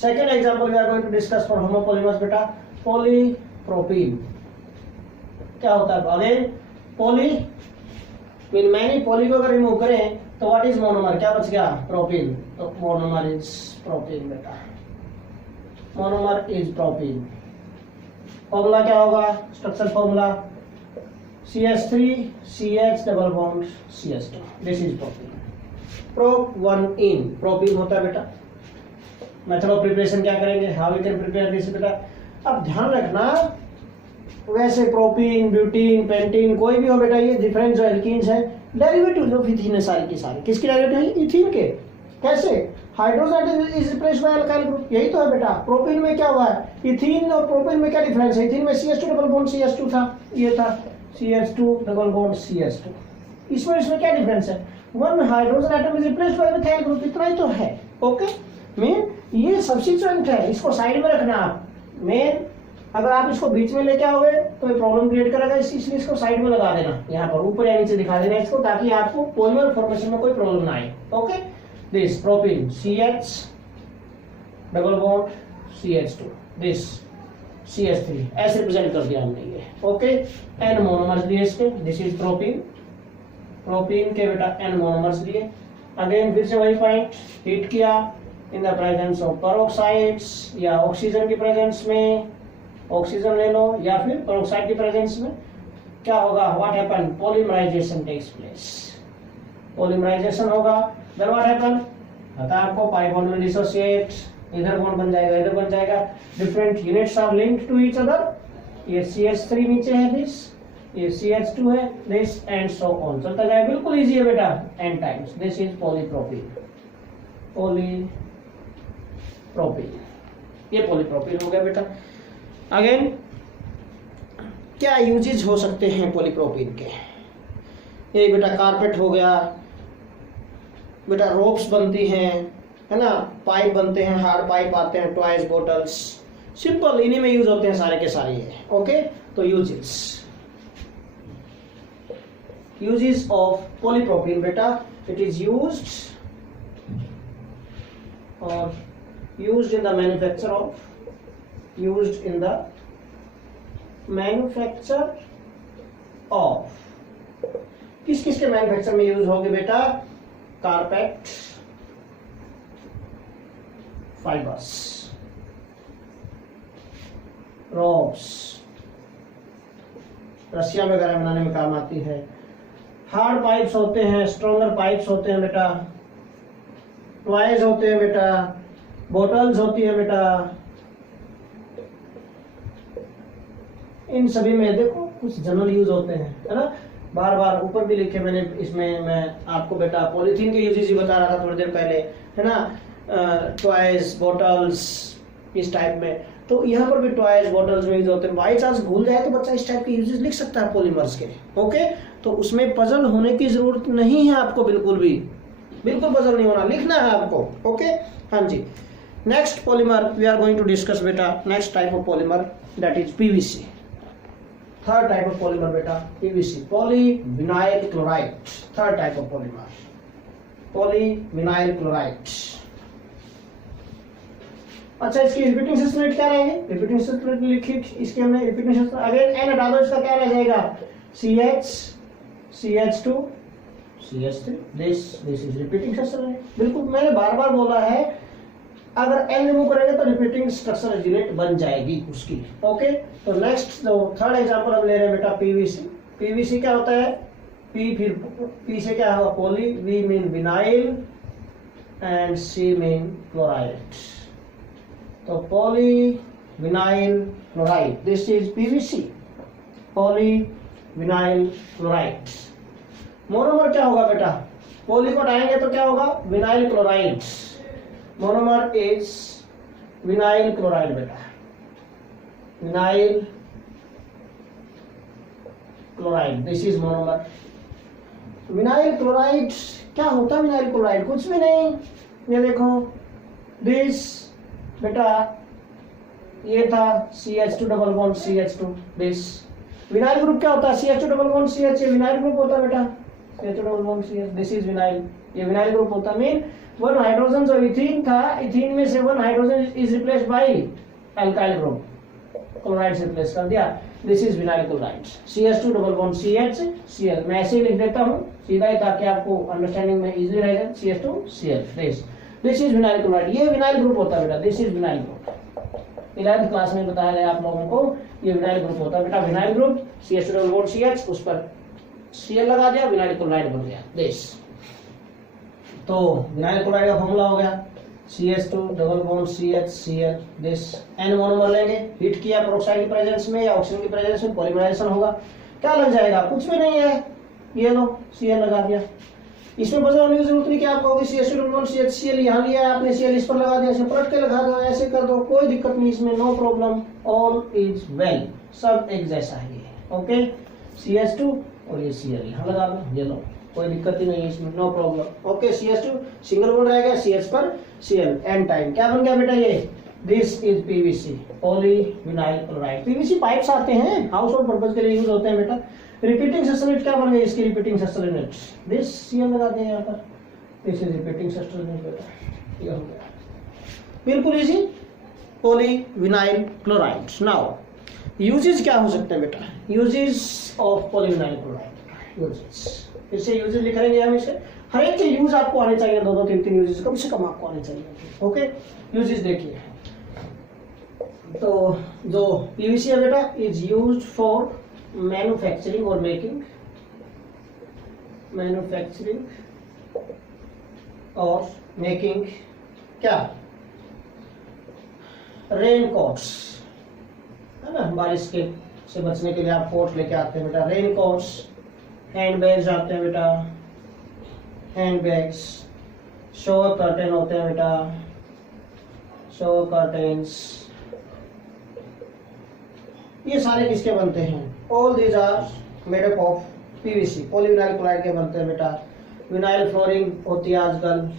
Second example we are going to discuss for homopolymers बेटा, पॉलीप्रोपीन। क्या होता है? Again poly mean many, poly को अगर रिमूव करें तो व्हाट इज मोनोमर, क्या बच गया? प्रोपीन। तो मोनोमर इज प्रोपीन बेटा, मोनोमर इज प्रोपीन। फॉर्मूला क्या होगा? Structure formula CH3CH double bond CH2, this is propene. प्रोप1इन प्रोपीन होता है बेटा। मेथड ऑफ प्रिपरेशन क्या करेंगे? How we can prepare this बेटा। अब ध्यान रखना, वैसे प्रोपीन, ब्यूटीन, पेंटीन कोई भी हो बेटा, ये डिफरेंट जो एल्कीन्स है डेरिवेटिव ऑफ इथीन है सारी की सारी। किसकी डेरिवेटिव है? इथीन के। कैसे? Hydrogen is replaced bye alkyl group, यही तो है बेटा। प्रोपीन में क्या हुआ है? इथीन और प्रोपीन में क्या डिफरेंस है? इथीन में CH2 डबल बॉन्ड CH2 था, ये था CH2 डबल बॉन्ड CH2। इसमें क्या डिफरेंस है? One hydrogen atom is replaced bye methyl group, इतना ही तो है। ओके, मेन ये सब्स्टिट्यूएंट है, इसको साइड में रखना आप। मेन अगर आप इसको बीच में लेके आओगे तो ये प्रॉब्लम क्रिएट करेगा, इसलिए इसको साइड में लगा देना, यहाँ पर ऊपर या नीचे दिखा देना इसको, ताकि आपको पॉलीमर फॉर्मेशन में कोई प्रॉब्लम ना आए। Okay, this propene CH double bond CH2, this CH3, ऐसे रिप्रेजेंट कर दिया हमने ये। ओके, N मोनोमर्स दिए इसके, दिस इज प्रोपीन के बेटा N मोनोमर्स दिए। अगेन फिर से वही पॉइंट, हीट किया इन द प्रेजेंस ऑफ पेरोक्साइड्स, या ऑक्सीजन की प्रेजेंस में, ऑक्सीजन ले लो, या फिर पेरोक्साइड की प्रेजेंस में क्या होगा? What happen? Polymerisation takes place, polymerisation होगा। Then what happen? पता है आपको, पाई बॉन्ड में डिसोसिएट, इधर बॉन्ड बन जाएगा, इधर बन जाएगा, different units are linked to each other. ये CH3 नीचे है, दिस ये CH2 है, दिस एंड सो ऑन, चलता जाए, बिल्कुल इजी है बेटा। n times, this is polypropene, ये पॉलीप्रोपीन हो गया बेटा। अगेन क्या यूजेज हो सकते हैं पॉलीप्रोपीन के? ये बेटा कारपेट हो गया बेटा, रोप्स बनती हैं, है ना, पाइप बनते हैं, हार्ड पाइप आते हैं, टॉयज, बोटल्स, सिंपल इन्हीं में यूज होते हैं सारे के सारे ये। ओके, तो यूजेस ऑफ पॉलीप्रोपीन बेटा, it is used in the manufacture of, किस किस के मैन्युफैक्चर में यूज होगी बेटा? कारपेट फाइबर्स, रोप्स, रस्सियां वगैरह बनाने में काम आती है। हार्ड पाइप्स होते हैं, स्ट्रॉन्गर पाइप्स होते हैं बेटा, टॉयज होते हैं बेटा, बोटल्स होती है बेटा। इन सभी में देखो कुछ जनरल यूज होते हैं, है ना। बार बार ऊपर भी लिखे मैंने, इसमें मैं आपको बेटा पॉलीथीन के यूजेस ही बता रहा था थोड़ी देर पहले, है ना। टॉयज, बोटल्स, इस टाइप में। तो यहाँ पर भी टॉयज, बोटल्स में यूज होते हैं। बाई चांस भूल जाए तो बच्चा इस टाइप के यूजेस लिख सकता है पॉलीमर्स के। ओके, तो उसमें पजल होने की जरूरत नहीं है आपको, बिल्कुल भी, बिल्कुल पजल नहीं होना, लिखना है आपको। ओके, हाँ जी। Next polymer we are going to discuss बेटा, next type of polymer that is PVC. Third type of polymer बेटा PVC, polyvinyl chloride. Third type of polymer polyvinyl chloride. अच्छा, इसकी रिपीटिंग सिस्टम क्या रहेंगे? रिपीटिंग सिस्टम लिखी, इसके हमने repeating system again an हटा दो, इसका क्या रह जाएगा? CH, CH2, CH3। This is repeating system है। बिल्कुल मैंने बार बार बोला है, अगर एन रिमूव करेंगे तो रिपीटिंग स्ट्रक्चर यूनिट बन जाएगी उसकी। ओके, तो नेक्स्ट जो थर्ड एग्जांपल हम ले रहे हैं बेटा पीवीसी। पीवीसी क्या होता है? पी, फिर पी से क्या होगा? Poly, we mean vinyl and C mean chloride. तो polyvinyl chloride, this is PVC, polyvinyl chloride. Monomer क्या होगा बेटा? पॉली को हटाएंगे तो क्या होगा? Vinyl chloride. Monomer is vinyl chloride बेटा, vinyl chloride, this is monomer. Vinyl chloride क्या होता है? विनाइल क्लोराइड कुछ भी नहीं, ये देखो, दिस बेटा ये था CH2 double bond CH2, this vinyl group क्या होता है? CH2 डबल बॉन्ड CH, ये विनाइल ग्रुप होता है बेटा, CH2 double bond CH, this is vinyl, ये विनाइल ग्रुप होता है। मीन वन हाइड्रोजन जो इथीन था, इथीन में से one hydrogen is replaced bye alkyl group, chloride से रिप्लेस कर दिया, this is vinyl chloride. CH2 double bond CH, Cl, मैं ऐसे ही लिख देता हूं सीधा ही ताकि आपको अंडरस्टैंडिंग में इजीली रह जाए। CH2 Cl, this is vinyl chloride, ये विनाइल ग्रुप होता है बेटा, this is vinyl group. 11th class में बताया गया आप लोगों को, ये विनाइल ग्रुप होता है बेटा, vinyl group, CH2 double bond CH, उस पर Cl लगा दिया, विनाइल क्लोराइड बन गया, दिस। तो विनाइल क्लोराइड का फॉर्मूला हो गया CH2 double bond CH, Cl, this. N monomer लेंगे, हीट किया पेरोक्साइड की प्रेजेंस में या ऑक्सीजन की प्रेजेंस में, पॉलीमराइजेशन होगा, क्या लग जाएगा? कुछ भी नहीं है, ये लो Cl लगा दिया। इसमें पजल होने की जरूरत नहीं कि आप कहोगे CH2 double bond CH, Cl यहाँ लिया है आपने, Cl इस पर लगा दिया, ऐसे पलट के लगा दो, ऐसे कर दो, कोई दिक्कत नहीं इसमें, no problem, all is well, सब एक जैसा है ये। ओके, CH2 और ये Cl यहाँ लगा दो, ये लो, कोई दिक्कत ही नहीं है इसमें, no problem. Okay, CH2 single bond रह गया, CH पर Cl, एन टाइम क्या बन गया बेटा? ये this is PVC, polyvinyl chloride. PVC pipes आते हैं, हाउस होल्ड पर्पज के लिए यूज होते हैं बेटा। रिपीटिंग सिस्टम यूनिट क्या बन गई इसकी? Repeating system unit, this Cl लगा दिया यहाँ पर, this is repeating system unit बेटा, ये हो गया, बिल्कुल easy, polyvinyl chloride. Now uses क्या हो सकते हैं बेटा? Uses of polyvinyl chloride, uses, फिर से यूजेस लिख रहे हैं हम इसे, हर एक के यूज आपको आने चाहिए, दो दो तीन तीन यूजेस कम से कम आपको आने चाहिए। ओके, यूजेस देखिए, तो जो पीवीसी है बेटा इज यूज्ड फॉर मैन्युफैक्चरिंग और मेकिंग, मैन्युफैक्चरिंग और मेकिंग क्या? रेन कोट्स, है ना, बारिश के से बचने के लिए आप कोट लेके आते हैं बेटा, रेन कोट्स। हैंड बैग्स आते हैं बेटा, हैंड बैग्स। शोवर कर्टेन होते हैं बेटा, शोवर कर्टेन्स, ये सारे किसके बनते हैं? All these are made up of PVC, polyvinyl chloride के बनते हैं बेटा। विनाइल फ्लोरिंग होती है आजकल,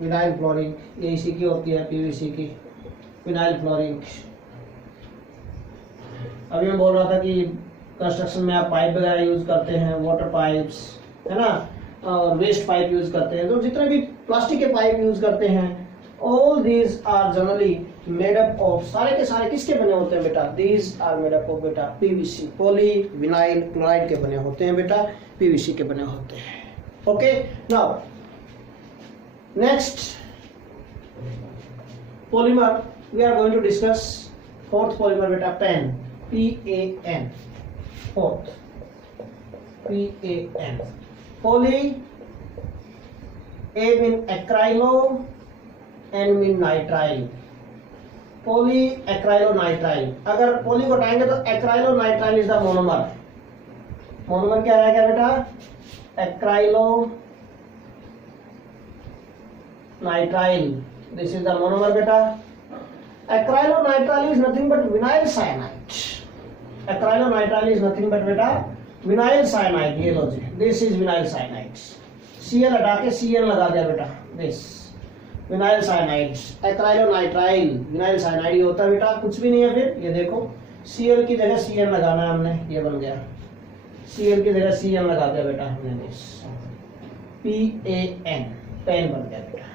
विनाइल फ्लोरिंग, ये इसी की होती है, पीवीसी की विनाइल फ्लोरिंग। अभी मैं बोल रहा था कि कंस्ट्रक्शन में आप पाइप वगैरह यूज करते हैं, वाटर पाइप्स, है ना, और वेस्ट पाइप यूज करते हैं, तो जितने भी प्लास्टिक के पाइप यूज करते हैं, all these are generally made up of, सारे के सारे किसके बने होते हैं बेटा, these are made up of बेटा पीवीसी, पॉली विनाइल क्लोराइड के बने होते हैं बेटा, पीवीसी के बने होते हैं। Okay, now next polymer we are going to discuss fourth polymer बेटा PAN, PAN, fourth PAN, poly, A mean acrylo, N mean nitrile, poly acrylonitrile. अगर पॉली को हटाएंगे तो acrylonitrile is the monomer. Monomer क्या रहेगा बेटा, acrylonitrile, this is the monomer बेटा। Acrylonitrile is nothing but vinyl cyanide, acrylonitrile is nothing but बेटा vinyl cyanide, ये लो जी, this is vinyl cyanide, Cl हटा के Cn लगा दिया बेटा, this vinyl cyanide, acrylonitrile vinyl cyanide होता है बेटा, कुछ भी नहीं है फिर, ये देखो Cl की जगह Cn लगाना है हमने, ये बन गया, Cl की जगह Cn लगा दिया बेटा हमने, दिस PAN, पेन बन गया बेटा,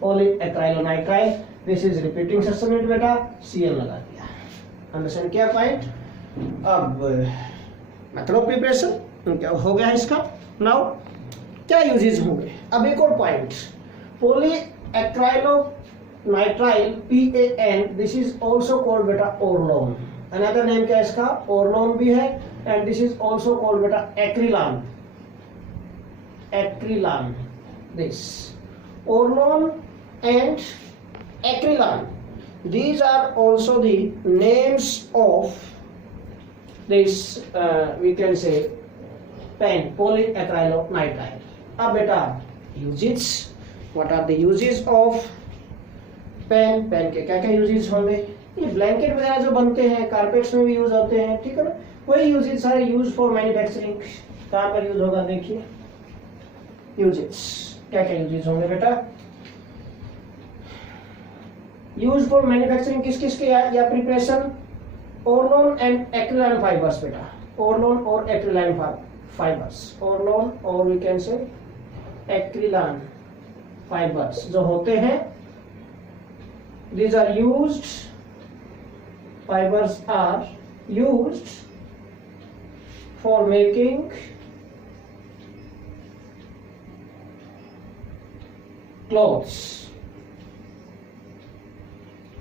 poly acrylonitrile, this is repeating substitute बेटा, Cn लगा दिया। अंडरस्टैंड किया पॉइंट। अब मेथड ऑफ प्रिपरेशन क्या हो गया इसका। नाउ क्या यूजेस होंगे, अब एक और point, poly acrylonitrile PAN, this is also called बेटा ओरलोन, अनदर नेम क्या है इसका, ओरलोन भी है, and this is also called बेटा acrilan, acrilan, this orlon and acrilan, these are also the names of this we can say pen, polyacrylonitrile। अब बेटा uses, what are the uses of pen, pen के क्या क्या uses होंगे, ये blanket वगैरह जो बनते हैं कारपेट्स में भी यूज होते हैं, ठीक है ना, वही यूजेस सारे, यूज फॉर मैन्युफैक्चरिंग, कहाँ पर यूज होगा देखिए, यूजेस क्या क्या यूजेस होंगे बेटा, यूज फॉर मैन्युफैक्चरिंग किस किस के या प्रिपरेशन, ओरलोन एंड एक्रिलाइन फाइबर्स बेटा, ओरलोन और एक्रिलाइन फाइबर्स, ओरलोन और वी कैन से एक्रिलाइन फाइबर्स जो होते हैं, these are used, fibers are used for making clothes,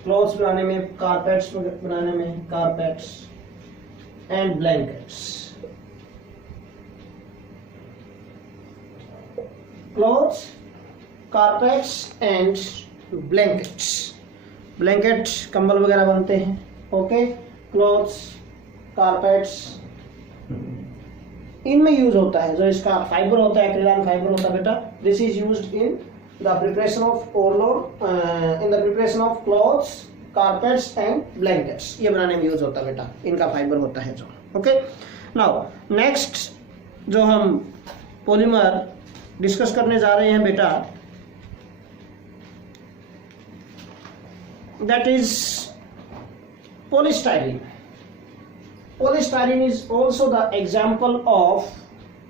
clothes बनाने में, कारपेट्स बनाने में, carpets and blankets, clothes, carpets and blankets, blanket कंबल वगैरह बनते हैं, ओके, क्लॉथ्स, कारपेट्स, इनमें यूज होता है, जो इसका फाइबर होता है एक्रिलाइन फाइबर होता है बेटा, this is used in the preparation of oorloon, in the preparation of clothes, carpets and blankets, ये बनाने में यूज होता है बेटा, इनका फाइबर होता है जो, ओके। नाउ नेक्स्ट जो हम पॉलीमर डिस्कस करने जा रहे हैं बेटा, that is polystyrene. Polystyrene is also the example of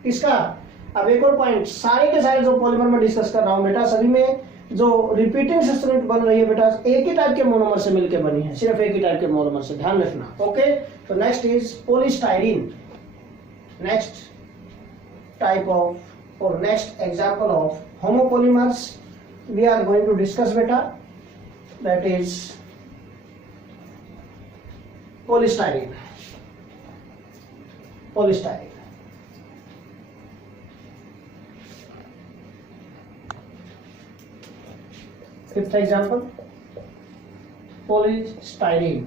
किसका, अब एक और पॉइंट, सारे के सारे जो पॉलीमर में डिस्कस कर रहा हूं बेटा, सभी में जो रिपीटिंग सब्स्टिट्यूट बन रही है बेटा, एक ही टाइप के मोनोमर से मिलकर बनी है, सिर्फ एक ही टाइप के मोनोमर से, ध्यान रखना, ओके। तो next is polystyrene, next type of और next example of homopolymers we are going to discuss beta, that is polystyrene, polystyrene। Fifth example polystyrene,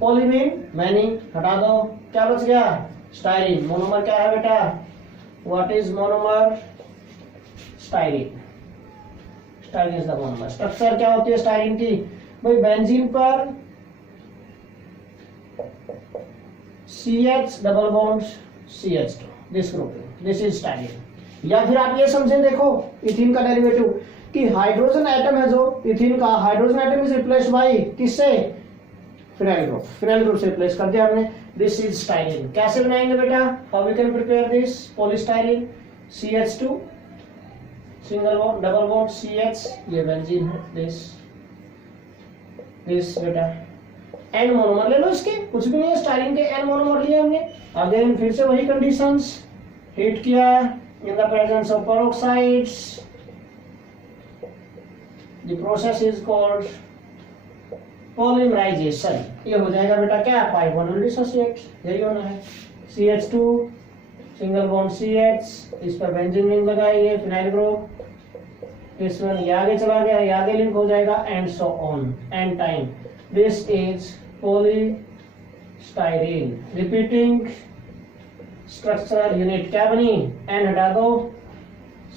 poly mean many, हटा दो, क्या बच गया, स्टाइरीन, मोनोमर क्या है बेटा, what is monomer, styrene, styrene is the monomer. Structure क्या होती है स्टाइरीन की, भाई बेंजीन पर CH double bond CH2, this grouping, this is styrene. या फिर आप ये समझें, देखो इथीन का डेरिवेटिव कि हाइड्रोजन एटम है जो इथीन का, hydrogen atom is replaced by किससे, फिनाइल ग्रुप, फिनाइल ग्रुप से रिप्लेस कर दिया हमने, दिस इज स्टाइरीन। कैसे बनाएंगे बेटा, how we can prepare this polystyrene, CH2 single bond double bond CH, ये बेंजीन है, दिस दिस बेटा एन मोनोमर ले लो, इसके कुछ भी नहीं है, स्टाइलिन के एन मोनोमर लिए हमने। अगेन फिर से वही कंडीशंस, हीट किया in the presence of peroxides, the process is called polymerisation. ये हो जाएगा बेटा क्या, pi बॉन्ड विल डिसोसिएट, यही होना है। CH2 सिंगल बॉन्ड CH, इस पर बेंजीन रिंग लगाइए, फिनाइल ग्रुप, this one ये आगे चला गया, ये आगे लिंक हो जाएगा, and so on and time. This is polystyrene. Repeating structural unit क्या बनी, एन हटा दो,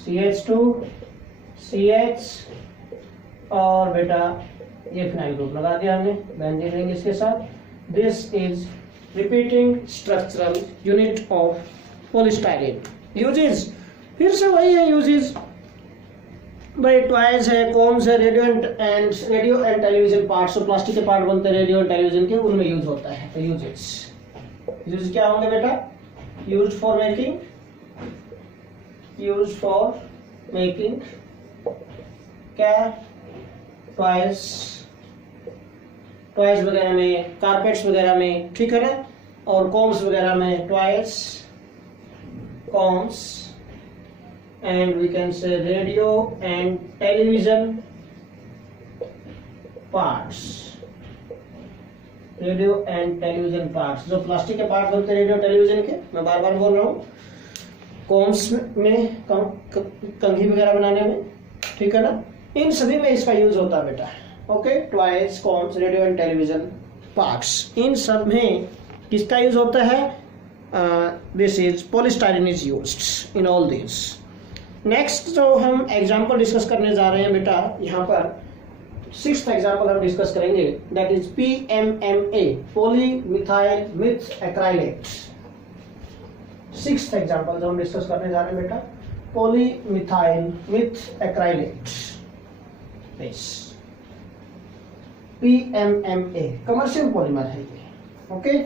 CH2 CH और बेटा ये फिनाइल ग्रुप लगा दिया हमने, बेंजीन रिंग इसके साथ। This is repeating structural unit of polystyrene. Uses फिर से वही है, यूजेस भाई ट्वाइस है, कॉम्स है, रेडियो एंड टेलीविजन पार्ट्स, तो प्लास्टिक के पार्ट बनते हैं रेडियो एंड टेलीविजन के, उनमें यूज होता है। तो यूज क्या होंगे बेटा, यूज फॉर मेकिंग क्या, ट्वाइस वगैरह में, कारपेट्स वगैरह में, ठीक है ना, और कॉम्स वगैरह में, ट्वाइस combs, and we can say radio and television parts, radio and television parts, जो प्लास्टिक के पार्ट बनते हैं रेडियो टेलीविजन के, मैं बार बार बोल रहा हूँ, कॉम्स में कंघी वगैरह बनाने में, ठीक है ना, इन सभी में इसका यूज होता है बेटा। Okay, toys, combs, radio and television parts, इन सब में किसका यूज होता है, this is polystyrene is used in all this. Next जो हम एग्जाम्पल डिस्कस करने जा रहे हैं बेटा, यहाँ पर 6th एग्जाम्पल हम डिस्कस करेंगे, that is PMMA, polymethyl methacrylate. 6th example जो हम डिस्कस करने जा रहे हैं बेटा, polymethyl methacrylate, PMMA, commercial polymer है ये। Okay,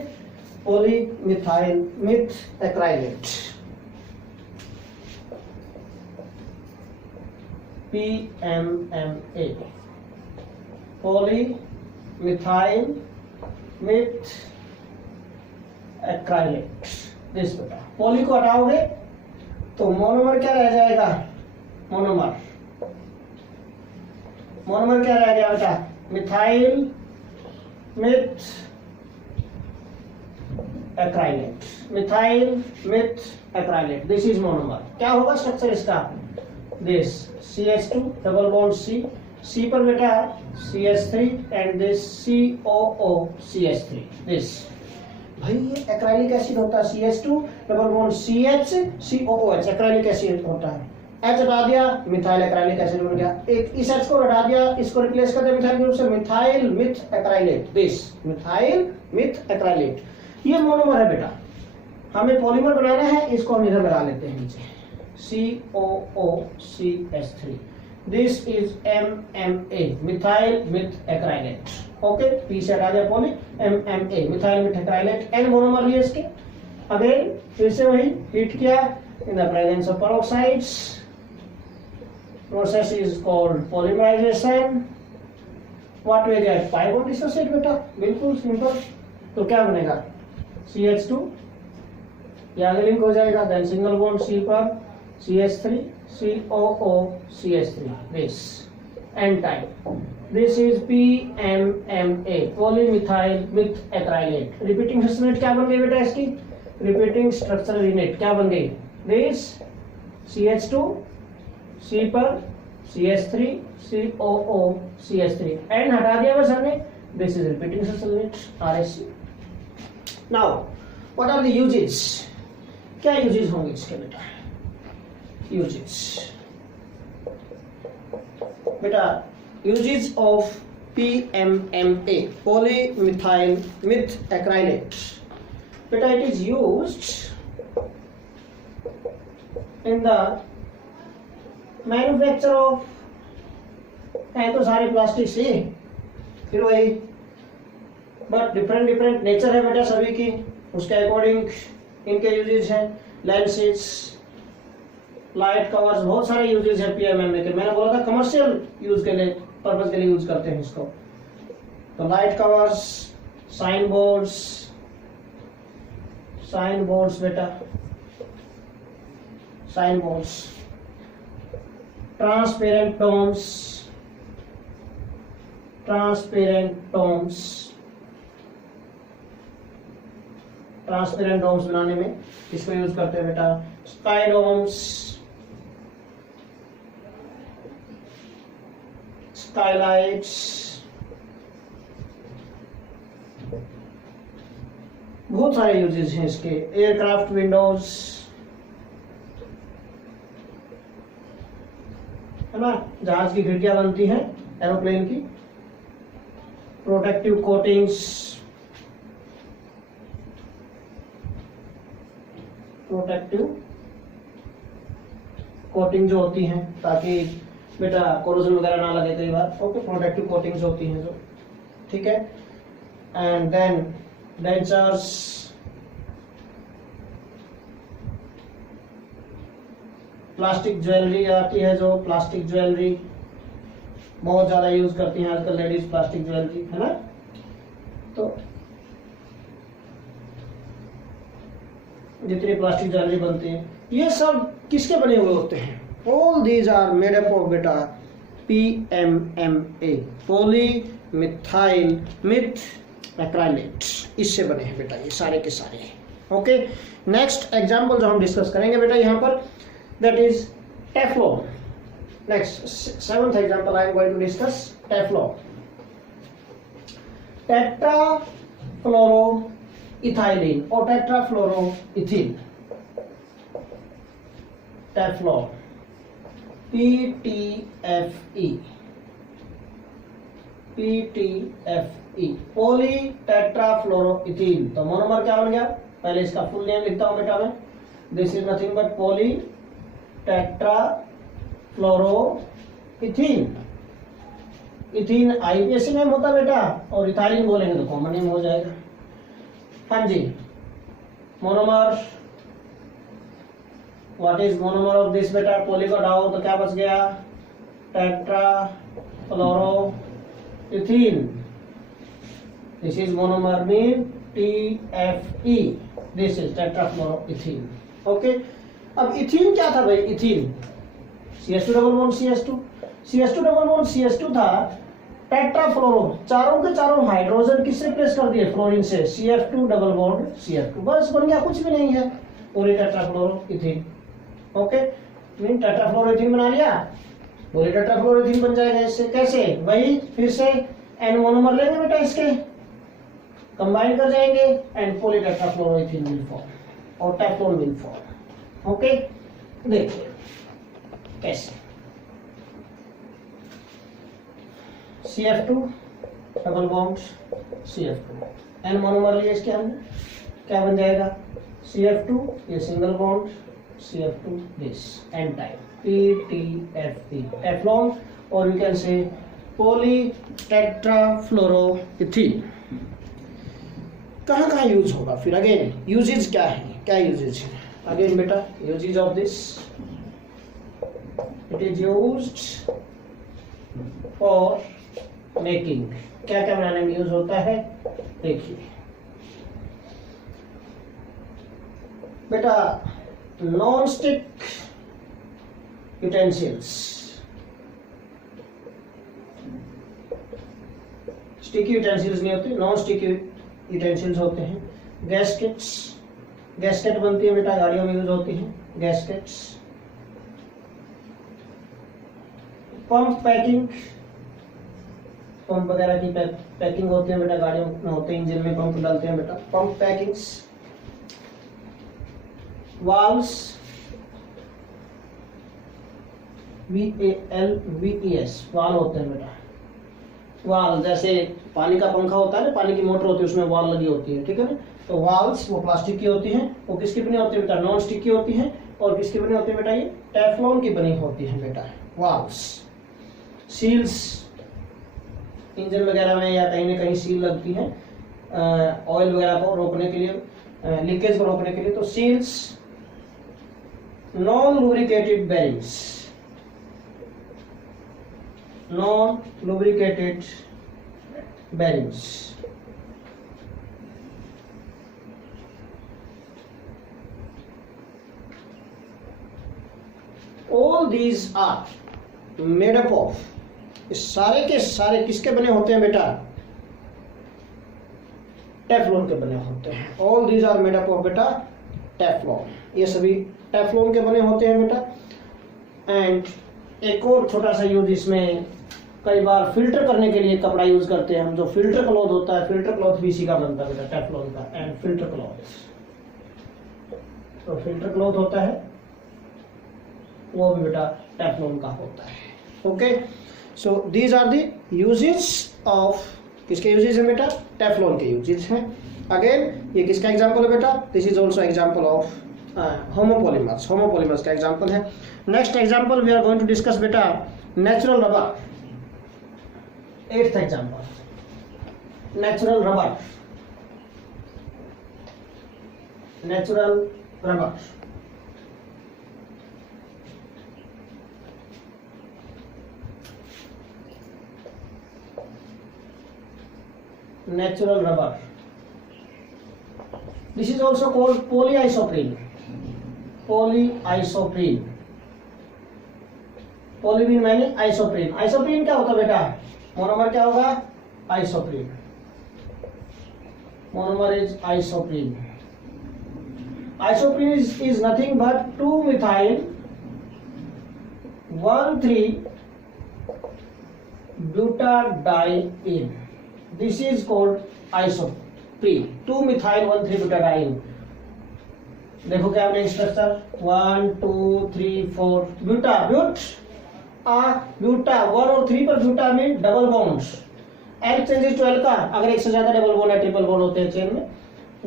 polymethyl methacrylate, PMMA, polymethyl methacrylate. This बेटा, पॉली को हटाओगे तो मोनोमर क्या रह जाएगा, मोनोमर क्या रह गया बेटा, methyl myth acrylate, methyl myth acrylate, this is monomer. क्या होगा स्ट्रक्चर इसका, this CH2 double bond C पर बेटा CH3 and this COO CH3, this भाई ये एक्राइलिक एसिड होता है, CH2 double bond CH COOH acrylic acid होता है, H हटा दिया, मिथाइल एक्राइलिक एसिड बन गया। एक इस H को हटा दिया, इसको रिप्लेस कर दिया मिथाइल ग्रुप से, methyl myth acrylate, this methyl myth acrylate. ये मोनोमर है बेटा, हमें पॉलीमर बनाना है, इसको हम इधर लगा लेते हैं नीचे, COOCH3, this is MMA, methyl myth acrylate. Okay, P से हटा दिया poly, MMA methyl myth acrylate, an monomer लिए इसके। अगेन फिर से वही, हीट किया in the presence of peroxides, process is called polymerisation. What we get, pi bond dissociate बेटा, बिल्कुल सिंपल। तो क्या बनेगा, CH2 ये आगे लिंक हो जाएगा, देन सिंगल बॉन्ड C पर CH3 COO CH3, this and time, this is PMMA, polymethyl with acrylate। Repeating structural unit क्या बन गई बेटा इसकी, रिपीटिंग स्ट्रक्चरल यूनिट क्या बन गई, this CH2 C पर CH3 COO CH3 एंड हटा दिया बस हमने, this is repeating structural unit RSC। now what are the uses, क्या यूजेस होंगे इसके बेटा, uses बेटा, uses of PMMA, polymethyl with acrylate बेटा, it is used in the manufacture of, है तो सारे प्लास्टिक से, फिर वही, बट डिफरेंट नेचर है बेटा सभी की, उसके अकॉर्डिंग इनके यूजेस हैं, लेंसेज, लाइट कवर्स, बहुत सारे यूजेस है PMMA के। मैंने बोला था कमर्शियल यूज के लिए, पर्पस के लिए यूज करते हैं इसको। तो लाइट कवर्स, साइन बोर्ड्स बेटा, साइन बोर्ड्स, ट्रांसपेरेंट डोम्स बनाने में इसको यूज करते हैं बेटा। स्काई डोम्स, स्काईलाइट्स, बहुत सारे यूजेस हैं इसके। एयरक्राफ्ट विंडोज, है ना, जहाज की खिड़कियां बनती हैं एरोप्लेन की। प्रोटेक्टिव कोटिंग जो होती हैं ताकि बेटा कोरोजन वगैरह ना लगे कई बार। ओके, प्रोटेक्टिव कोटिंग्स होती हैं जो, ठीक है। And then dentures, plastic jewellery आती है जो, प्लास्टिक ज्वेलरी बहुत ज्यादा यूज करती हैं आजकल लेडीज, प्लास्टिक ज्वेलरी, है ना। तो जितनी प्लास्टिक ज्वेलरी बनती है ये सब किसके बने हुए होते हैं? All these are made up of बेटा PMMA, poly methyl myth acrylate, इससे बने हैं बेटा ये सारे के सारे। ओके, नेक्स्ट एग्जांपल जो हम डिस्कस करेंगे बेटा यहाँ पर, that is Teflon. Next 7th example I am going to discuss Teflon. Tetrafluoroethylene और tetrafluoroethene, Teflon, PTFE, poly tetrafluoroethene. तो मोनोमर क्या बन गया? पहले इसका फुल नेम लिखता हूं बेटा मैं। This is nothing but poly tetrafluoroethene. Ethene IPSC name होता बेटा, और इथाइलिन बोलेंगे तो कॉमन नेम हो जाएगा। हाँ जी, monomer, what is monomer of this बेटा? पॉली को हटाओ तो क्या बच गया? Tetrafluoroethene. This is monomer mean TFE, this is tetrafluoroethene. Okay, अब इथिन क्या था भाई? इथिन CH2 डबल बॉन्ड CH2 था। टेट्राफ्लोरो, चारों के चारों हाइड्रोजन किससे रिप्लेस कर दिए? फ्लोरीन से। CF2 डबल बॉन्ड CF2, बस बन गया, कुछ भी नहीं है, पूरी टेट्राफ्लोरोइथिन। ओके, मीन टेट्राफ्लोरोइथिन बना लिया, पूरी टेट्राफ्लोरोइथिन बन जाएगा इससे। कैसे? वही फिर से N मोनोमर लेंगे बेटा, इसके कंबाइन कर जाएंगे एंड पॉली टेट्राफ्लोरोइथिन विल फॉर्म और टेफ्लॉन विल फॉर्म। ओके, देखिए कैसे। CF2 double bond CF2, N monomer लिए इसके हमने, क्या बन जाएगा? CF2, ये single bond CF2, this N type PTFE, Teflon, और यू कैन से पॉली टेट्राफ्लोरोइथिन। कहाँ कहाँ यूज होगा फिर? अगेन यूजेज क्या है, क्या यूजेज है? अगेन बेटा uses of this, it is used for making. क्या क्या बनाने में यूज होता है? देखिए बेटा, non stick utensils, sticky utensils नहीं होते, नॉन स्टिकी यूटेंसिल्स होते हैं। गैस्केट्स, गैस्केट बनती है बेटा, गाड़ियों में यूज होती है गैस्केट्स। पंप पैकिंग, पंप वगैरह की पैकिंग होती है बेटा, गाड़ियों में होते हैं, इंजन में पंप डालते हैं बेटा, pump packings. Valves, VALVES, valve होते हैं बेटा। वाल्व जैसे पानी का पंखा होता है ना, पानी की मोटर होती है, उसमें वाल्व लगी होती है, ठीक है ना। तो वाल्व्स वो प्लास्टिक की होती हैं, वो किसकी बनी होती है बेटा? नॉन स्टिक की होती हैं। और किसकी बनी होती है बेटा? ये टेफ्लॉन की बनी होती है बेटा, वाल्व्स। सील्स, इंजन वगैरह में या कहीं ना कहीं सील लगती है ऑयल वगैरह को रोकने के लिए, लीकेज को रोकने के लिए, तो seals. Non lubricated bearings, non lubricated bearings. All these are made up of, इस सारे के सारे किसके बने होते हैं बेटा? टेफ्लॉन के बने होते हैं। All these are made up of बेटा टेफ्लॉन, ये सभी टेफ्लॉन के बने होते हैं बेटा। एंड एक और छोटा सा यूज इसमें, कई बार फिल्टर करने के लिए कपड़ा यूज करते हैं हम, जो फिल्टर क्लॉथ होता है, फिल्टर क्लॉथ भी इसी का बनता है बेटा, टेफ्लॉन का। एंड फिल्टर क्लॉथ, तो फिल्टर क्लॉथ होता है वो भी बेटा टेफ्लॉन का होता है। Okay, so these are the uses of, किसके यूजेस है बेटा? टेफ्लॉन के यूजेस हैं। अगेन ये किसका एग्जांपल है बेटा? This is also example of homopolymers, homopolymers का एग्जांपल है। Next example we are going to discuss बेटा natural rubber. 8th example, natural rubber. Natural rubber, natural rubber. This is also called polyisoprene. Polyisoprene. Poly mean many, isoprene. Isoprene क्या होता है बेटा? Monomer क्या होगा? Isoprene. Monomer is isoprene. Isoprene is nothing but 2-methyl 1,3-butadiene. This is called isoprene, 2-methyl 1,3-butadiene. देखो क्या बने structure, 1 2 3 4 buta, buta 1 और 3 पर ब्यूटा में double bonds, L changes to एल्का अगर एक से ज्यादा डबल बॉन्ड या ट्रिपल बॉन्ड होते हैं चेन में।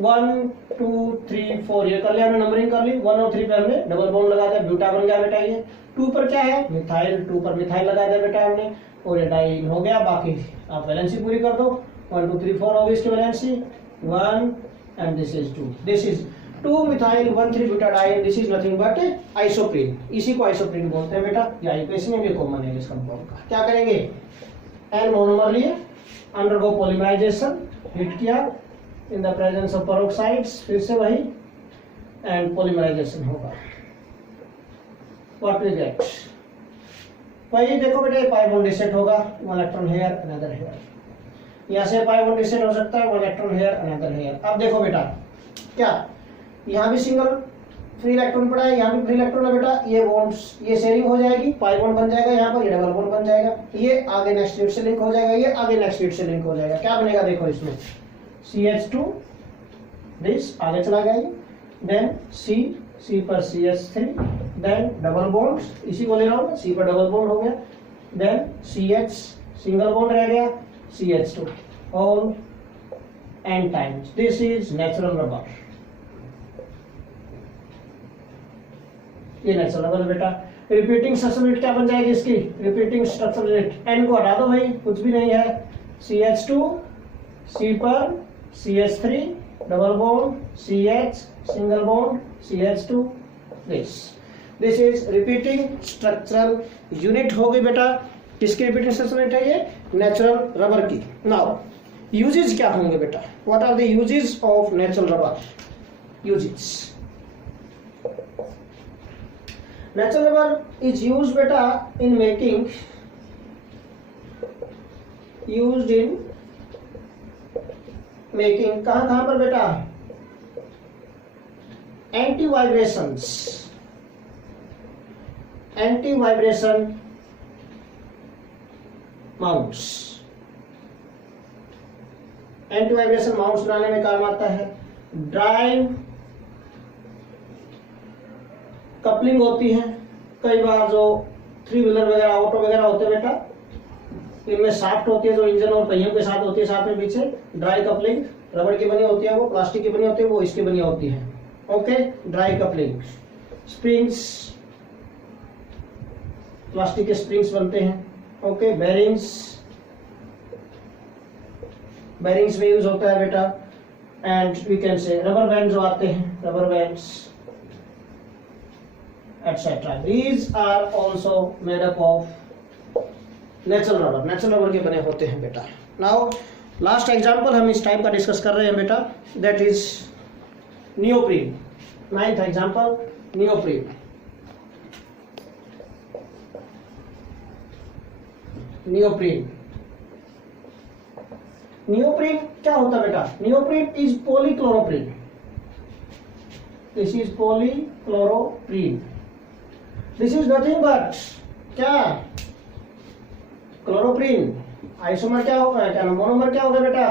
1 2 3 4 ये कर लिया हमने, नंबरिंग कर ली। 1 और 3 पे हमने डबल बॉन्ड लगा दिया, ब्यूटा बन गया बेटा। ये 2 पर क्या है? मिथाइल, 2 पर मिथाइल लगा दिया बेटा हमने, और ये डाइन हो गया। बाकी आप वैलेंसी पूरी कर दो, 1 2 3 4 होगी इसकी valency 1 and this is 2, this is 2-methyl 1,3-butadiene, this is nothing but isoprene. इसी को आइसोप्रीन बोलते हैं बेटा। या इसमें भी कॉमन है इस कंपाउंड का। क्या करेंगे? एन मोनोमर लिए, अंडरगो पॉलीमराइजेशन, हिट किया इन द प्रेजेंस ऑफ पेरोक्साइड्स, फिर से वही एंड पॉलीमराइजेशन होगा। What will get? वही देखो बेटा, पाई बॉन्ड रिसेट होगा, 1 इलेक्ट्रॉन हेयर अनदर हेयर। यहाँ से पाई बॉन्ड रिसेट हो सकता है, 1 इलेक्ट्रॉन हेयर अनदर हेयर। अब देखो बेटा क्या, यहाँ भी सिंगल फ्री इलेक्ट्रॉन पड़ा है, यहाँ भी फ्री इलेक्ट्रॉन है बेटा। ये बॉन्ड्स, ये शेयरिंग हो जाएगी, पाई बॉन्ड बन जाएगा यहाँ पर, ये डबल बॉन्ड बन जाएगा। ये आगे नेक्स्ट यूनिट से लिंक हो जाएगा, ये आगे नेक्स्ट यूनिट से लिंक हो जाएगा। क्या बनेगा देखो इसमें, CH2 दिस आगे चला गया, देन C पर CH3, देन डबल बॉन्ड, इसी को ले रहा हूँ, C पर डबल बॉन्ड हो गया, देन CH सिंगल बॉन्ड रह गया, CH2 all n times. This is natural rubber. ये नेचुरल रबर बेटा। रिपीटिंग स्ट्रक्चर यूनिट क्या बन जाएगी इसकी? रिपीटिंग स्ट्रक्चर यूनिट, n को हटा दो भाई, कुछ भी नहीं है। CH2 C पर CH3 double bond, CH single bond, CH2 this is repeating structural unit हो गई बेटा। किसकी रिपीटिंग स्ट्रक्चरल यूनिट है? ये नेचुरल रबर की। नाउ यूजेस क्या होंगे बेटा? What are the uses of natural rubber? Uses, natural rubber is used बेटा in making, used in making, कहां कहां पर बेटा? Anti vibrations, anti vibration mounts, anti vibration mounts बनाने में काम आता है। ड्राइव कपलिंग होती है, कई बार जो 3 व्हीलर वगैरह ऑटो वगैरह होते हैं बेटा, इनमें शाफ्ट होती है जो इंजन और पहियों के साथ होती है, साथ में पीछे ड्राई कपलिंग रबड़ की बनी होती है, वो प्लास्टिक की बनी होती है, वो इसकी बनी होती है। Okay, dry coupling. Springs, plastic के स्प्रिंग्स बनते हैं। ओके, बेरिंग्स, बेरिंग्स में यूज होता है बेटा। And we can say rubber band जो आते हैं, rubber bands etcetera, these are also made up of natural rubber, natural rubber के बने होते हैं बेटा। नाउ लास्ट एग्जाम्पल हम इस टाइप का डिस्कस कर रहे हैं बेटा, that is neoprene. 9th example neoprene. Neoprene, neoprene क्या होता है बेटा? Neoprene is polychloroprene. This is polychloroprene. This is nothing but क्या? क्लोरोप्रीन। आइसोमर क्या होगा, क्या मोनोमर क्या होगा बेटा?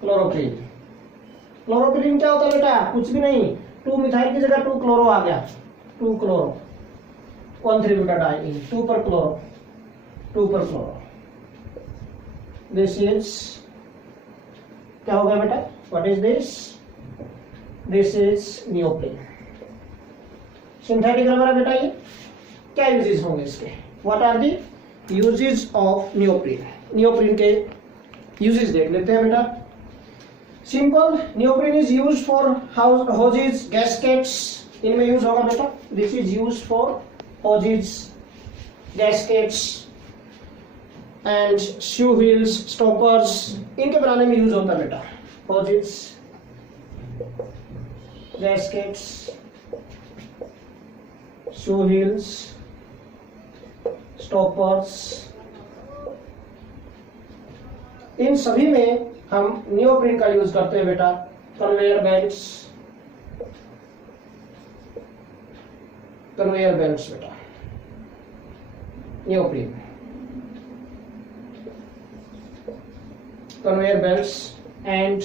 क्लोरोप्रीन। क्लोरोप्रीन क्या होता है बेटा? कुछ भी नहीं, 2 मिथाइल की जगह 2 क्लोरो आ गया, 2 क्लोरो, 1,3 ब्यूटाडाइन, 2 पर क्लोरो, 2 पर क्लोरो। दिस इज क्या होगा बेटा? What is this? This is neoprene. Synthetic rubber है बेटा। ये क्या यूजेस होंगे इसके? What are the uses of neoprene? Neoprene के यूजेस देख लेते हैं बेटा। Simple, neoprene is used for hoses, gaskets, इनमें यूज होगा बेटा। This is used for hoses, gaskets and shoe wheels, stoppers, इनके बनाने में यूज होता है बेटा। Hoses, gaskets, shoe wheels, stoppers, इन सभी में हम नियोप्रीन का यूज करते हैं बेटा। कन्वेयर बेल्ट्स, कन्वेयर बेल्ट्स बेटा, neoprene, conveyor belts and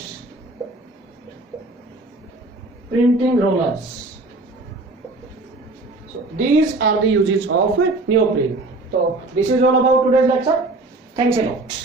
printing rollers. So these are the uses of neoprene. So this is all about today's lecture. Thanks a lot.